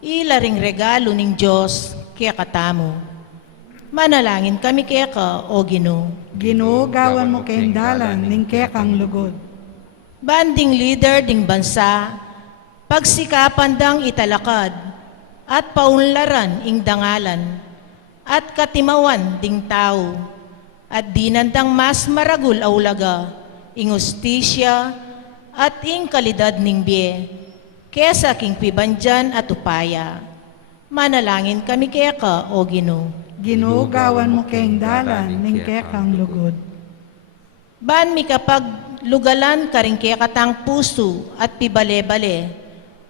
ilaring regalo ning Diyos kaya katamo. Manalangin kami keka, o Ginoo. Ginoo, gawan mo keng dalan ning kekang lugod. Banding leader ding bansa, pagsikapan dang italakad, at paunlaran ing dangalan, at katimawan ding tao, at dinandang mas maragul aulaga, ing ustisya, at ing kalidad ning bie, kesa king pibandyan at upaya. Manalangin kami keka, o Ginoo. Ginoo, gawan mo keng dalan ning kekang lugod. Ban mi kapag lugalan karing kekatang puso at pibale-bale,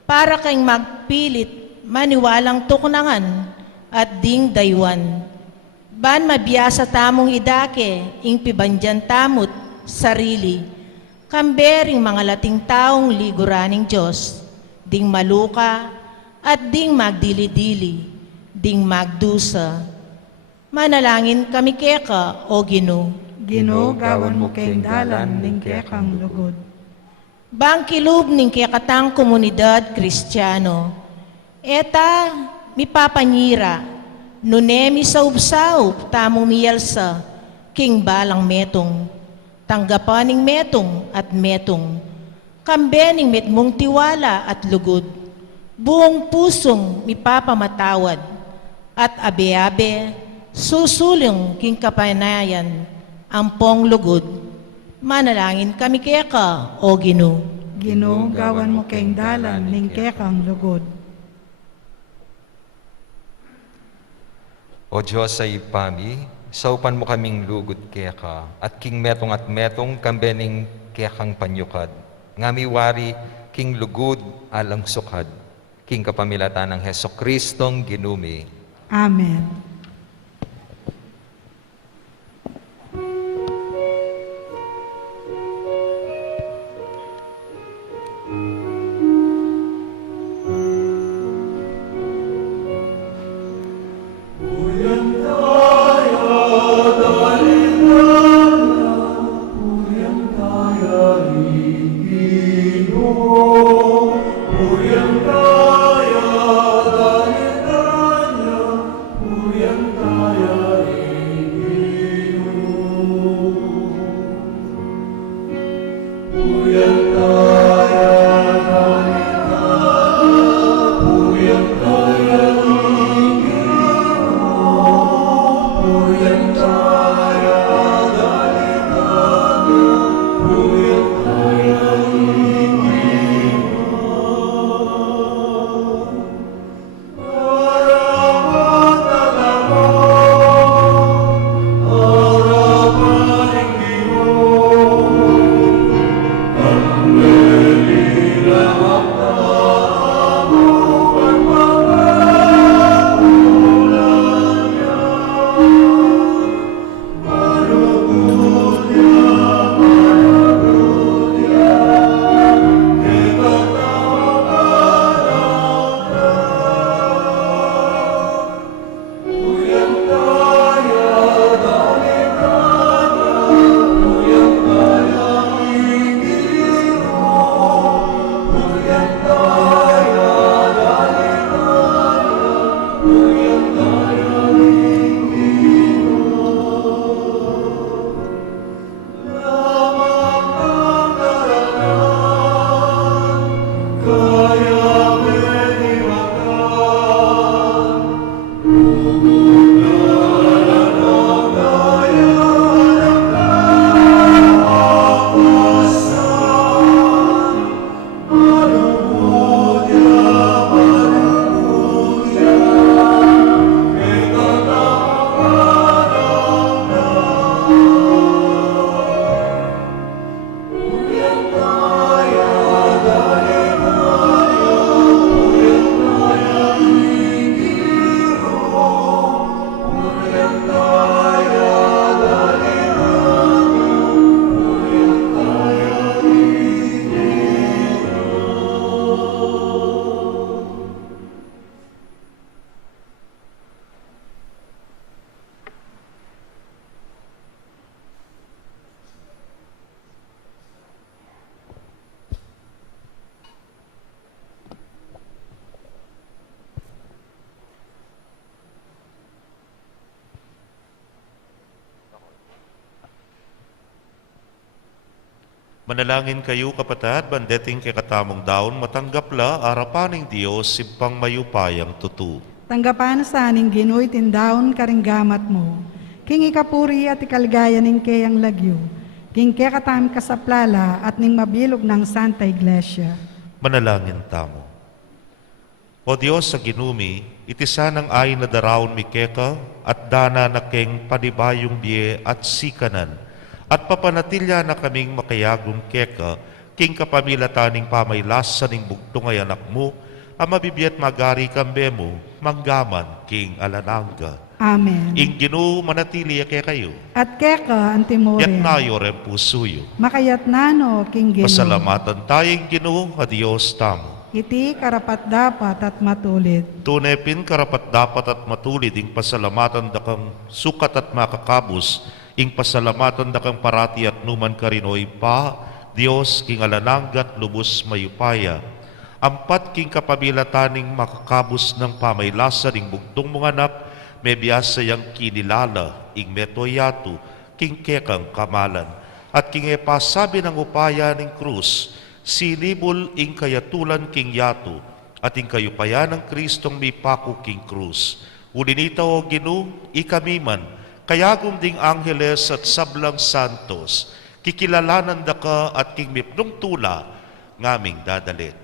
para kayong magpilit maniwalang tuknangan at ding daywan. Ban mabiyasa tamong idake, ing pibandyan tamot, sarili, kambering mga lating taong liguraning Diyos, ding maluka at ding magdili-dili, ding magdusa. Manalangin kami keka, o Ginoo. Ginoo, gawan mo keng dalan ning kekang lugod. Bangkilub ning kekatang komunidad Kristiyano, eta mipapanyira, nunemi saub-saub tamo miyalsa, king balang metong, tanggapaning metong at metong, kambening metmong tiwala at lugod, buong pusong mipapamatawad, at abe-abe, susulong king kapanayan, ampong lugod, manalangin kami kaya ka, o Ginoo. Ginoo, gawan mo kayong dalan, ning kekang lugod. O Diyos sa ipami, saupan mo kaming lugod keka, at king metong at metong kambening kekang panyukad. Ngamiwari, king lugod alang sukad, king kapamilatan ng Heso Kristong ginumi. Amen. Manalangin kayo kapatid, bandeting kay katamong daon, matanggapla arapaning Diyos sipang mayupayang tutu. Tanggapan sa aning Ginooy tindaon karinggamat mo. King ikapuri at ikalgaya ning kayang lagyo. King kaya katami kasaplala at ning mabilog ng Santa Iglesia. Manalangin tamo. O Diyos sa ginumi, itisan ang ay na darawon mi keka at dana na keng panibayong biye at sikanan at papanatilya na kaming makayagong keka king kapamilataning pamaylas ning bugtong ay anak mo ang mabibiyat magari kambe mo manggaman king alanangga. Amen. Ing Ginoo manatili kay kayo. At keka antimore. Yat nayo ren pusuyo. Makayat nano King Ginoo. Pasalamatan tayong Ginoo a Dios tamo. Iti karapat dapat at matulid. Tunepin karapat dapat at matulid ing pasalamatan dakang sukat at makakabus ing pasalamatan dakang parati at numan karinoy pa Dios king alananggat lubos mayupaya. Ampat king kapabilataning makakabus ng pamaylasan ing bugtong mga anak may biyasa yang kinilala ing metoyatu king kekang kamalan. at king epasabi ng upaya ng krus, sinibol ing kayatulan king yato, at ing kayupaya ng Kristong may pako king krus. Ulinita o Ginu, ikamiman, kayagom ding angheles at sablang santos, kikilalanan da ka at king mipnong tula, ngaming dadalit.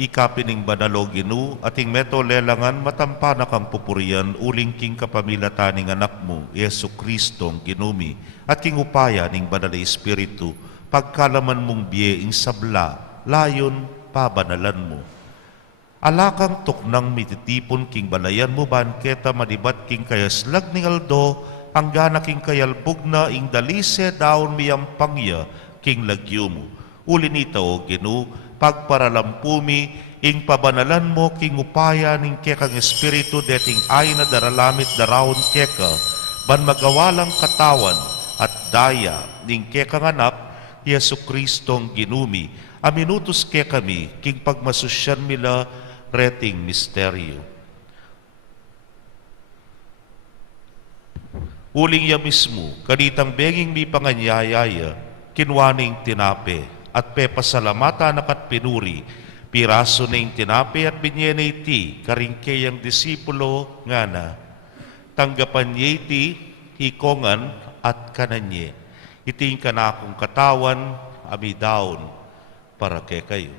Ikapining banalo Ginu, ating meto lelangan matampanak ang pupurian uling king kapamilatan ng anak mo, Yesu Kristong Ginumi, at king upaya ning banal Espiritu, pagkalaman mong biyeing sabla, layon pabanalan mo. Alakang tuknang mititipon king balayan mo banketa madibat king kayaslag ning aldo, ang gana king kayalbog na ing dalise daon miyang pangya king lagyo mo. Ulinita o Ginu, pagparalampumi, ing pabanalan mo king upaya ning kekang espiritu deting ay na daralamit darawon keka, ban magawalang katawan at daya ning kekang anak, Yesu Kristong Ginumi, aminutos ke kami king pagmasusyan mila reting misteryo. Uling ya mismo, kanitang beging mi panganyayaya, kinwaning tinape, at pepasalamata nakat pinuri, piraso ning tinape at binyenay ti, karingkeyang disipulo nga na, tanggapan niya ti, hikongan at kananye, iting kanakong katawan, amidaon, para kay kayo.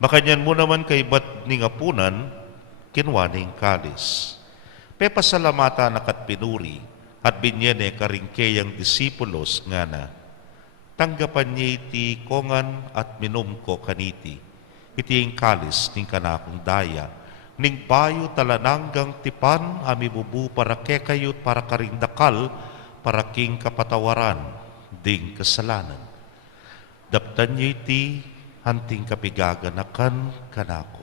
Makanyan mo naman kay bat ning apunan, kinwaning kalis. Pepasalamata nakat pinuri, at binyene karingkeyang disipulos nga na. Tanggapan niya iti kongan at minum ko kaniti. Iti ang kalis ning kanakong daya. Ning bayo talananggang tipan, amibubu para kekayot para karindakal, para king kapatawaran, ding kasalanan. Daptan niya iti hanting kapigaganakan kanako.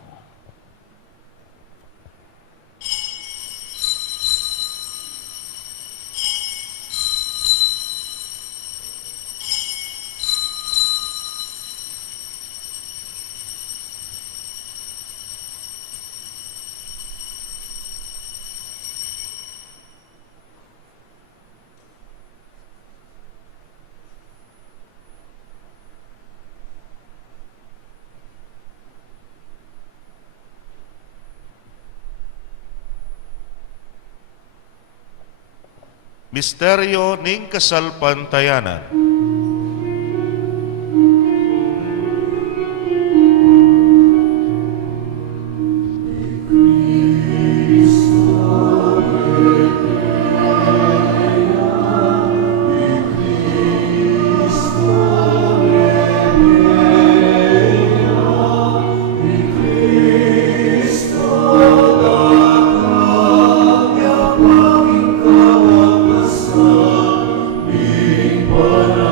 Misteryo ning kasalpantayanan. Para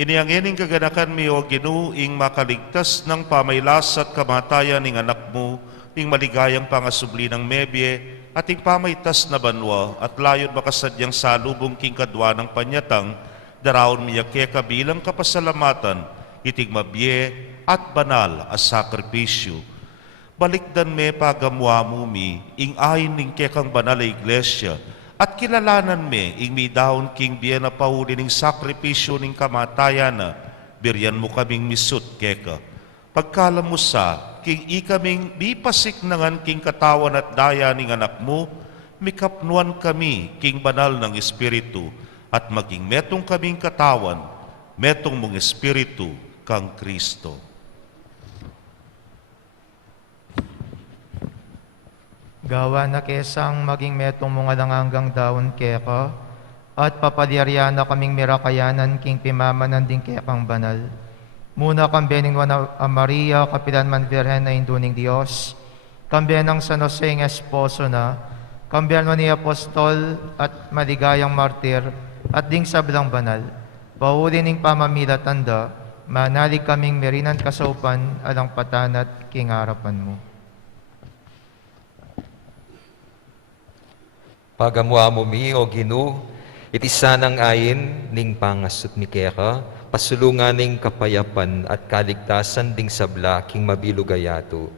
Iniangining kaganakan mi o Ginoo ing makaligtas ng pamaylas at kamatayan ning anak mo, ing maligayang pangasubli ng mebye, at ing pamaytas na banwa, at layon makasadyang salubong king kadwa ng panyatang, daraon miyake kabilang kapasalamatan, itig mabye at banal as sakripisyo. Balikdan me pagamwa mo mi, ing ayin ning kekang banal a iglesia, at kilalanan me, ing mi daon king biya na pahuli ning sakripisyo ning kamatayan na, biryan mo kaming misut keka. Pagkalam mo sa, king ikaming bipasik nangan king katawan at daya ning anak mo, mikapnuan kami king banal ng Espiritu, at maging metong kaming katawan, metong mong Espiritu kang Kristo. Gawa na kesang maging metong mga langanggang daon keka, at papadyarya na kaming mirakayanan king pimamanan din kekang banal. Muna kang beningwan a Maria, kapilan man Virhen na induning Diyos, kambiyan ng San Jose ng esposo na, kambiyan man ni Apostol at maligayang martir, at ding sablang banal. Pauli ning pamamila tanda, manalig kaming merinan kasaupan, alang patanat king harapan mo. Pagamwa mo mi o Ginoo, iti sanang ayin ning pangasut mi keka, pasulungan ning kapayapan at kaligtasan ding sabla king mabilugayato.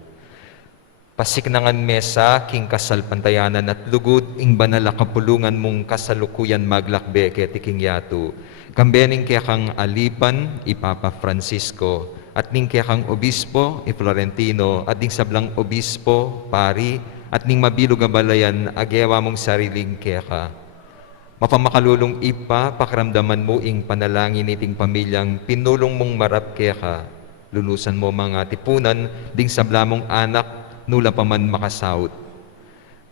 Pasiknangan mesa king kasalpantayanan at lugod ing banal a kapulungan mong kasalukuyan maglakbe ket king yato. Kambening kekang alipan ipapa Francisco at ning kekang obispo i Florentino at ding sablang obispo pari at ning mabilog a balayan agewa mong sariling keka. Mapamakalulong ipa pakiramdaman mo ing panalangin iting pamilyang pinulong mong marap keka. Lulusan mo mga tipunan ding sabla mong anak nula pa man makasaut.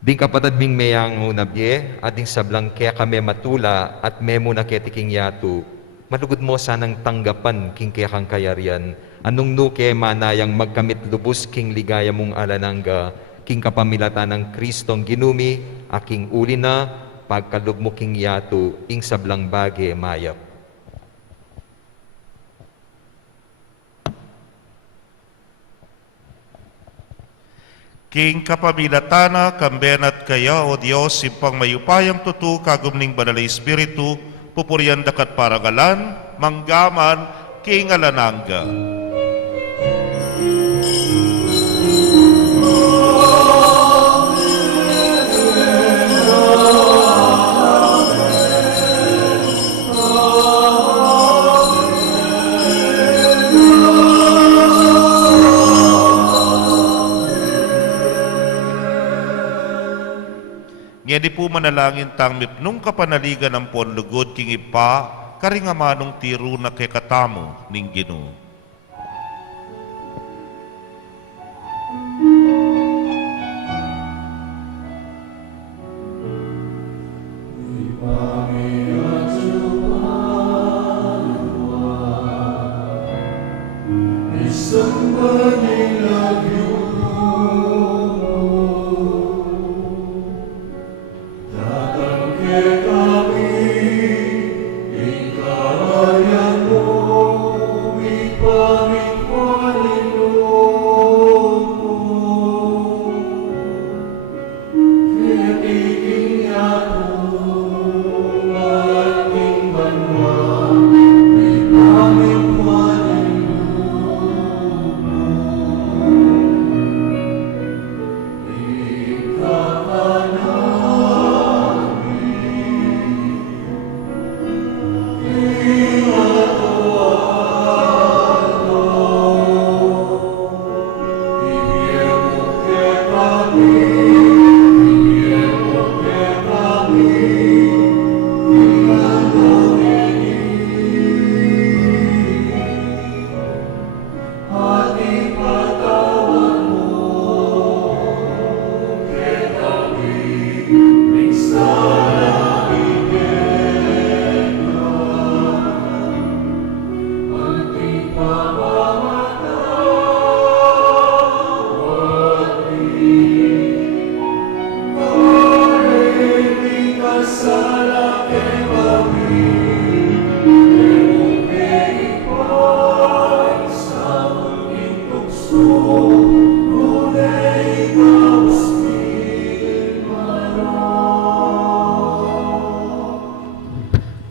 Ding kapatad ming mayang unabye at ding sablang keka me matula at memo na ketiking yatu. Malugod mo sanang tanggapan king kekang kayarian. Anong nuke manayang magkamit lubos king ligaya mong alanangga king kapamilatan ng Kristong ginumi, aking uli na, pagkalub mo king yato, ing sablang bage mayap. King kapamilatana, kambenat kaya o Diyos, simpang mayupayang tutu, kagumning banal na Espiritu, pupurian dakat parangalan, manggaman, king alanangga. Ngedi po manalangin tang mipnong kapanaligan ng ponlugod king ipa, karingamanong tiro na kekatamo ning Ginoo. Kami, ikaw yan mo,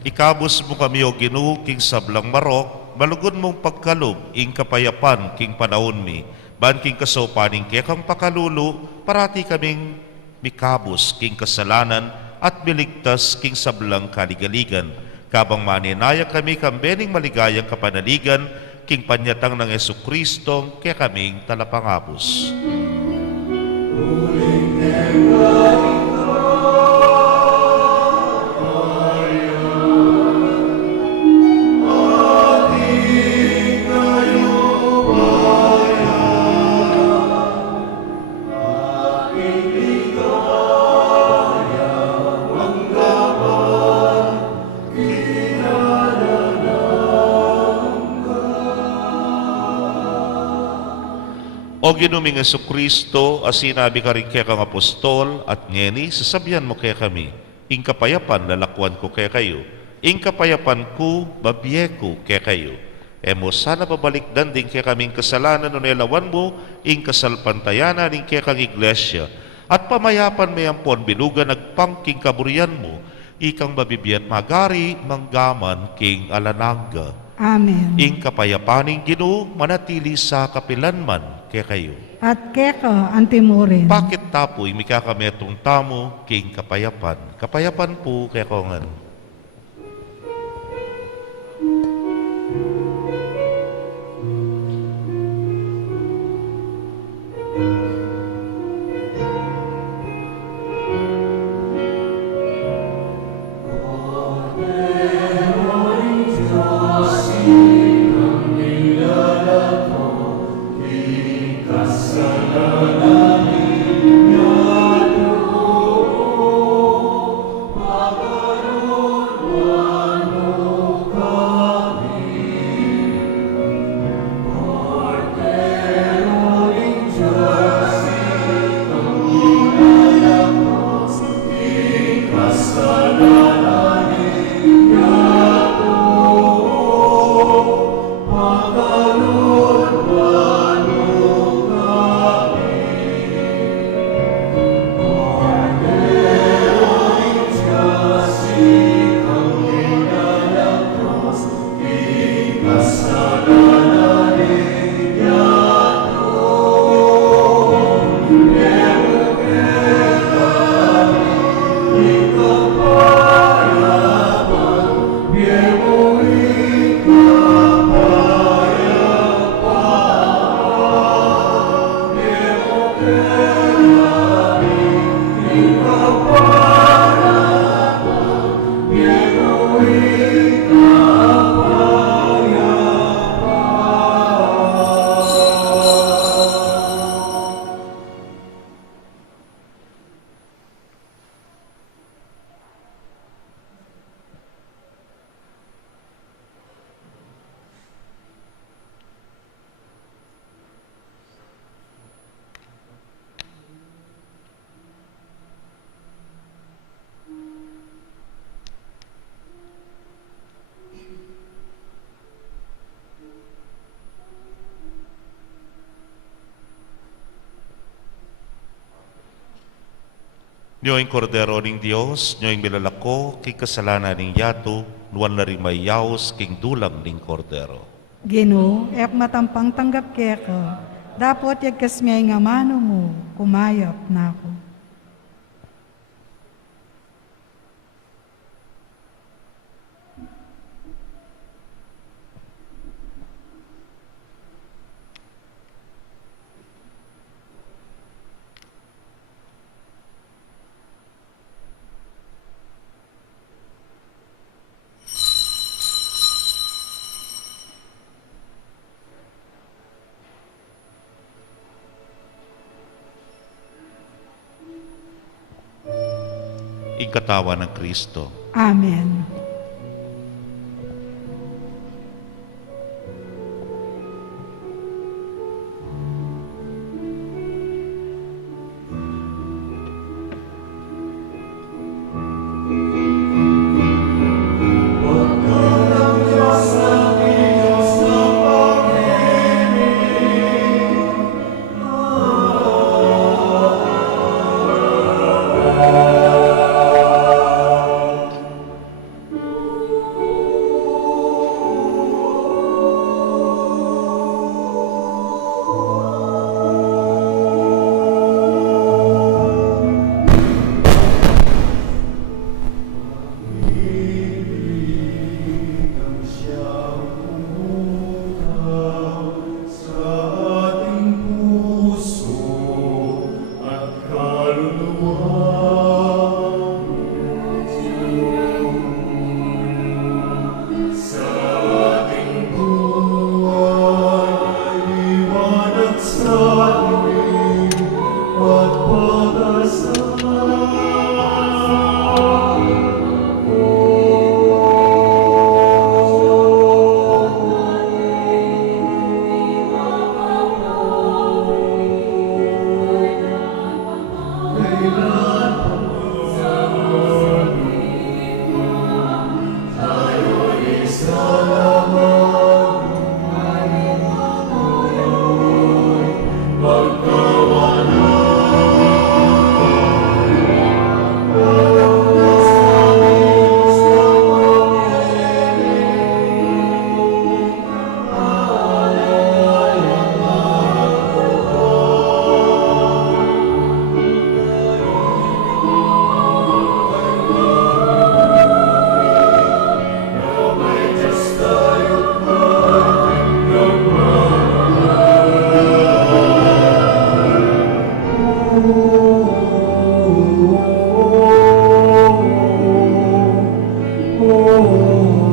Ikabos mo kami o Ginoo king sablang marok, malugod mong pagkalob, ing kapayapan king panahon mi, ban king kasopaning kekang pakalulu, parati kaming mikabos king kasalanan at miligtas king sablang kaligaligan. Kabang maninaya kami kambening maligayang kapanaligan, king panyatang ng Jesucristo, kaya kaming talapangapos. O ginuming Jesucristo, as sinabi ka rin kaya kang apostol, at ngeni, sasabihan mo kaya kami, ing kapayapan lalakwan ko kaya kayo, ing kapayapan ko, babiye ko kaya kayo. Emo sana babalikdan din kaya kaming kasalanan o nilawan mo, ing kasalpantayanan ing kaya kang iglesia, at pamayapan mayampon bilugan nagpangking kaburian mo, ikang babibiyan magari, manggaman, king alanangga. Amen. Ing kapayapaning Ginoo manatili sa kapilanman kaya kayo. At keko antimurin. Bakit tapoy mikakametong tamo king kapayapan? Kapayapan po kaya kongan. Nyoing kordero ning Dios, nyoing milalako, king kasalanan ning yato, nuwan na rin mayaos, king dulang ning kordero. Ginoo, ek matampang tanggap keko. Dapot yagkas miyay nga mano mo, kumayap na ako. Ing katawan ng Kristo. Amen. Sa buong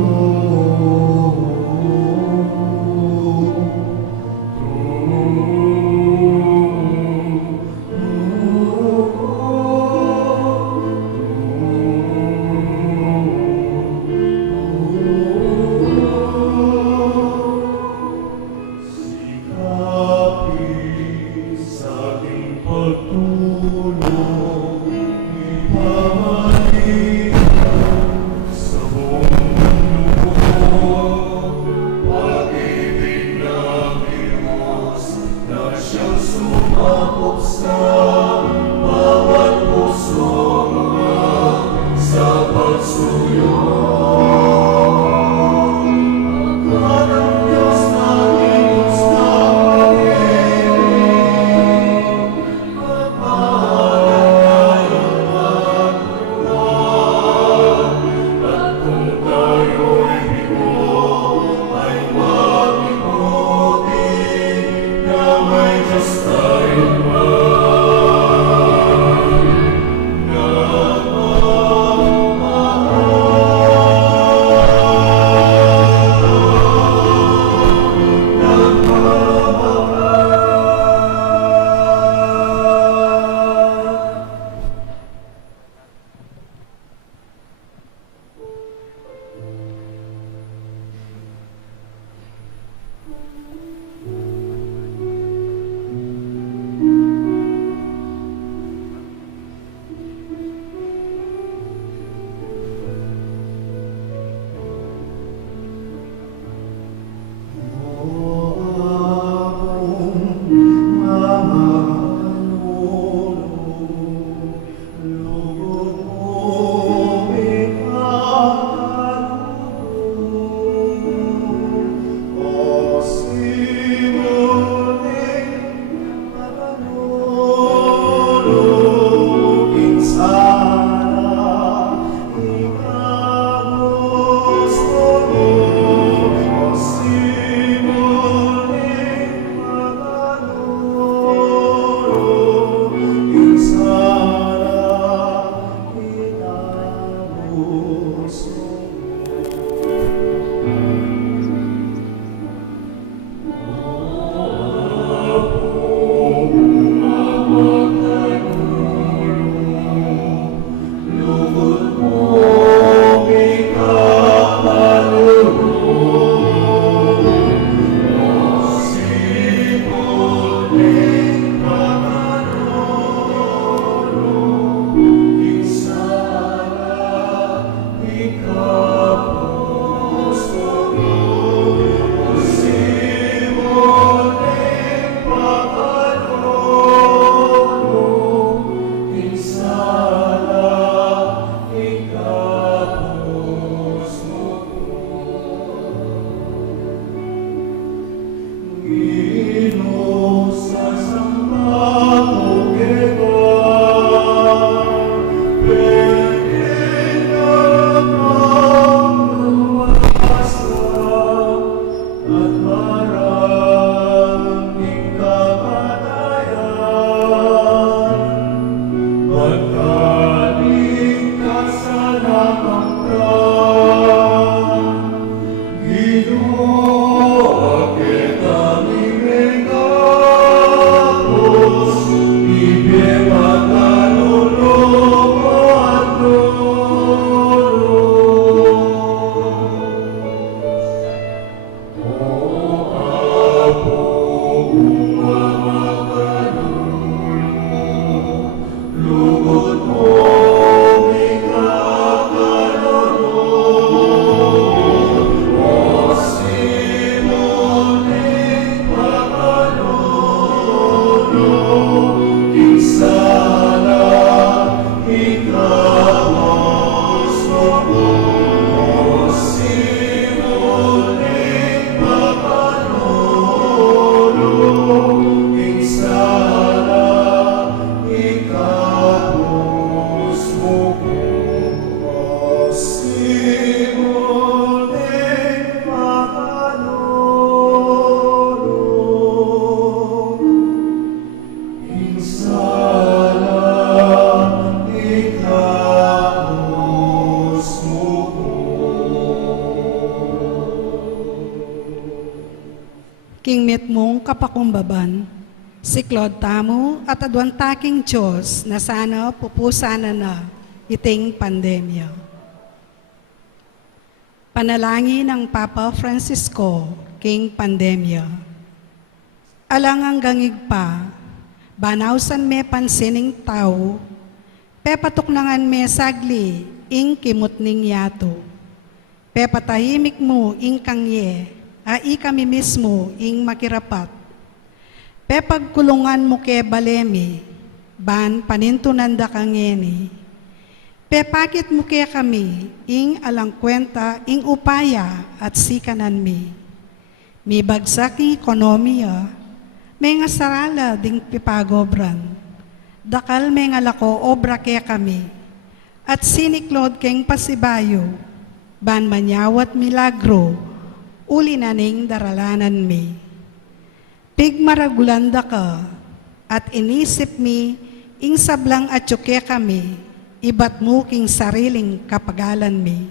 king met mong kapakumbaban, siklod tamo at adwan taking Diyos na sana pupusana na iting pandemya. Panalangin ng Papa Francisco, king pandemya. Alang ang gangig pa, banawsan me pansining tao, pepatuklangan me sagli, ing kimot ning yato. Pepatahimik mo, ing kangye, ai kami mismo, ing makirapat. Pepagkulungan mo ke balemi, ban panintunan da kangeni. Pepakit mo ke kami, ing alang kwenta, ing upaya at sikanan mi. Mi bagsak ing ekonomiya, may nga sarala ding pipagobran. Dakal may nga lako obra ke kami, at siniklod keng pasibayo, ban manyawat milagro, uli na ning daralanan mi. Pigmaragulanda ka, at inisip mi, ing sablang atsuke kami, ibat mo king sariling kapagalan mi.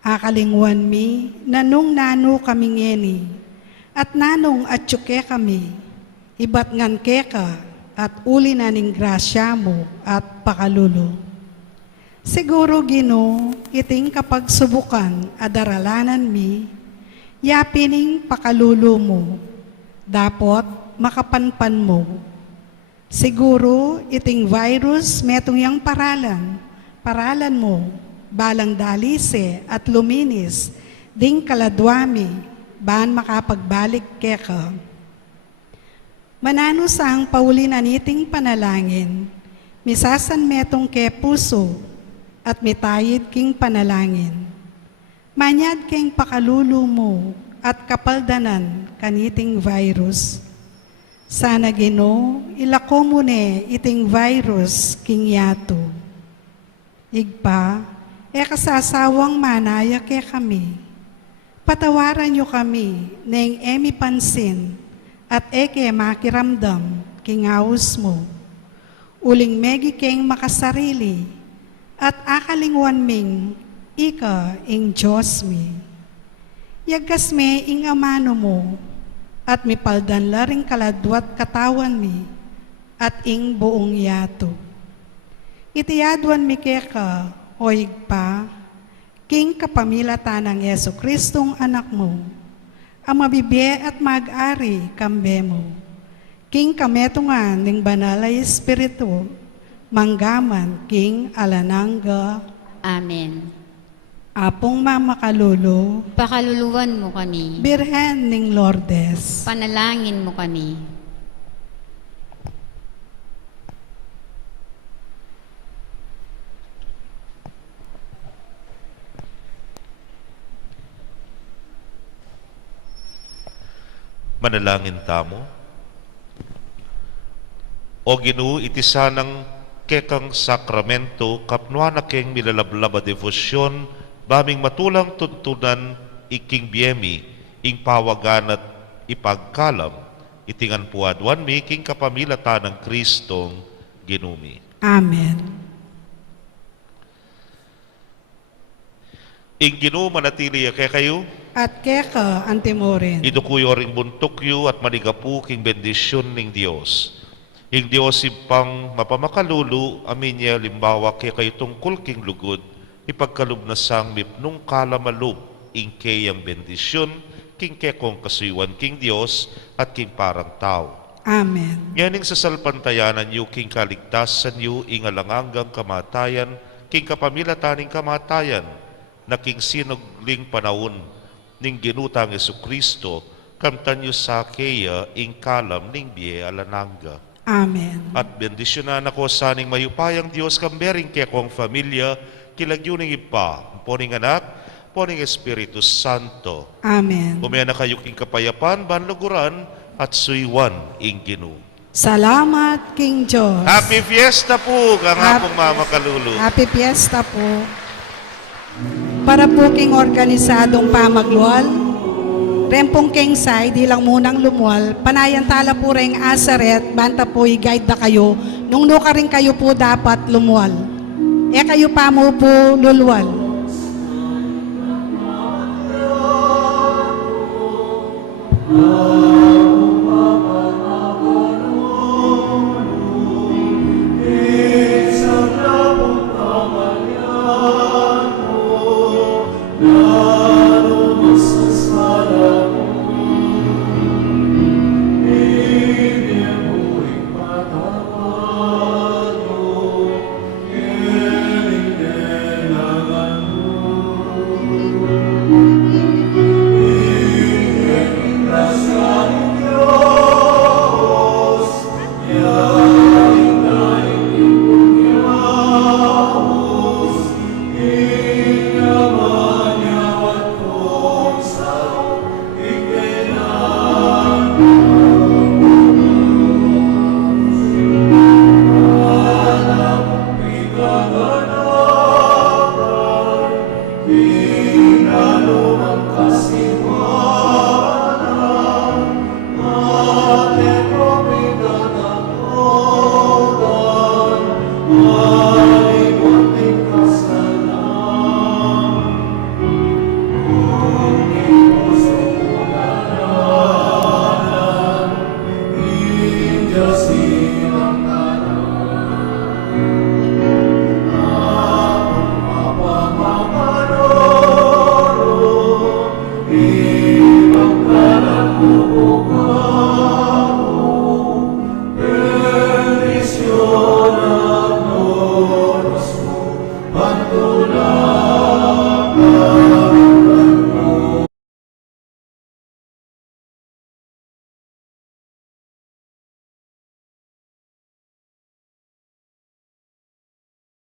Akalingwan mi, nanong nano kami ngeni, at nanong atsuke kami, ibat ngan keka, at uli na ning grasya mo at pakalulo. Siguro Ginoo, iting kapag subukan adaralanan mi, yapining pakalulo mo, dapot makapanpan mo. Siguro iting virus metong yang paralan mo, balang dalise at luminis, ding kaladwami, ban makapagbalik keka. Manano sang paulinan iting panalangin, misasan metong ke puso, at mitayid king panalangin. Manyad keng pakalulo mo, at kapaldanan kaniting virus. Sana Ginoo, ilako mo ne iting virus king yato. Igpa, kasasawang manaya ke kami. Patawaran nyo kami neng emi pansin at eke makiramdam king awos mo. Uling megi keng makasarili at akalingwan ming ika ing Diyos mi. Yagas me ing amano mo, at mipaldan laring kaladwat katawan mi, at ing buong yato. Itiyadwan mi keka, o igpa, king kapamilatan ng Yesu Kristong anak mo, ang mabibye at mag-ari kambe mo. King kametungan ng banalay espiritu, manggaman king alanangga. Amen. Apong mamakalulu, Pakaluluwan mo kani. Birhen ning Lourdes, Panalangin mo kani. Manalangin tamo. O Ginoo, iti sanang kekang sakramento, kapnwa na keng milalablaba devosyon, baming matulang tuntunan, iking biyemi, ing pawagan at ipagkalam, itingan puadwan mi, king kapamilatan ng Kristong Ginumi. Amen. Ing Ginoo manatili kay kayo, At keka antimorin, idukuyo ring buntukyo at manigapu king bendisyon ning Dios. Ing Dios ipang mapamakalulu, amin niya limbawa kay kayo tungkol king lugod, ipagkalub na sang mipnung kalamalub, ing kayang bendisyon, king kekong kasuywan king Dios at king parang tao. Amen. Nganing sa salpantayanan yu, king kaligtasan yu, ing alanganggang kamatayan, king kapamilataning kamatayan, na king sinugling panahon, ning ginutang Jesucristo, kamtan yu sa kaya, ing kalam ning biye alanangga. Amen. At bendisyonan ako saning mayupayang Diyos kambering kekong familia, kilagyuning ipa, poning anak, poning Espiritu Santo. Amen. Umaya na kayo king kapayapan, banluguran, at suywan ing Ginoo. Salamat, King Diyos. Happy Fiesta po, kang pong mamakalulu. Happy Fiesta po. Para po king organisadong pamaglual, rempong king say, di lang munang lumual, panayan tala po ring asaret, banta po i-guide na kayo, nung ka rin kayo po dapat lumual. Kayo pa mo po lulual. Oh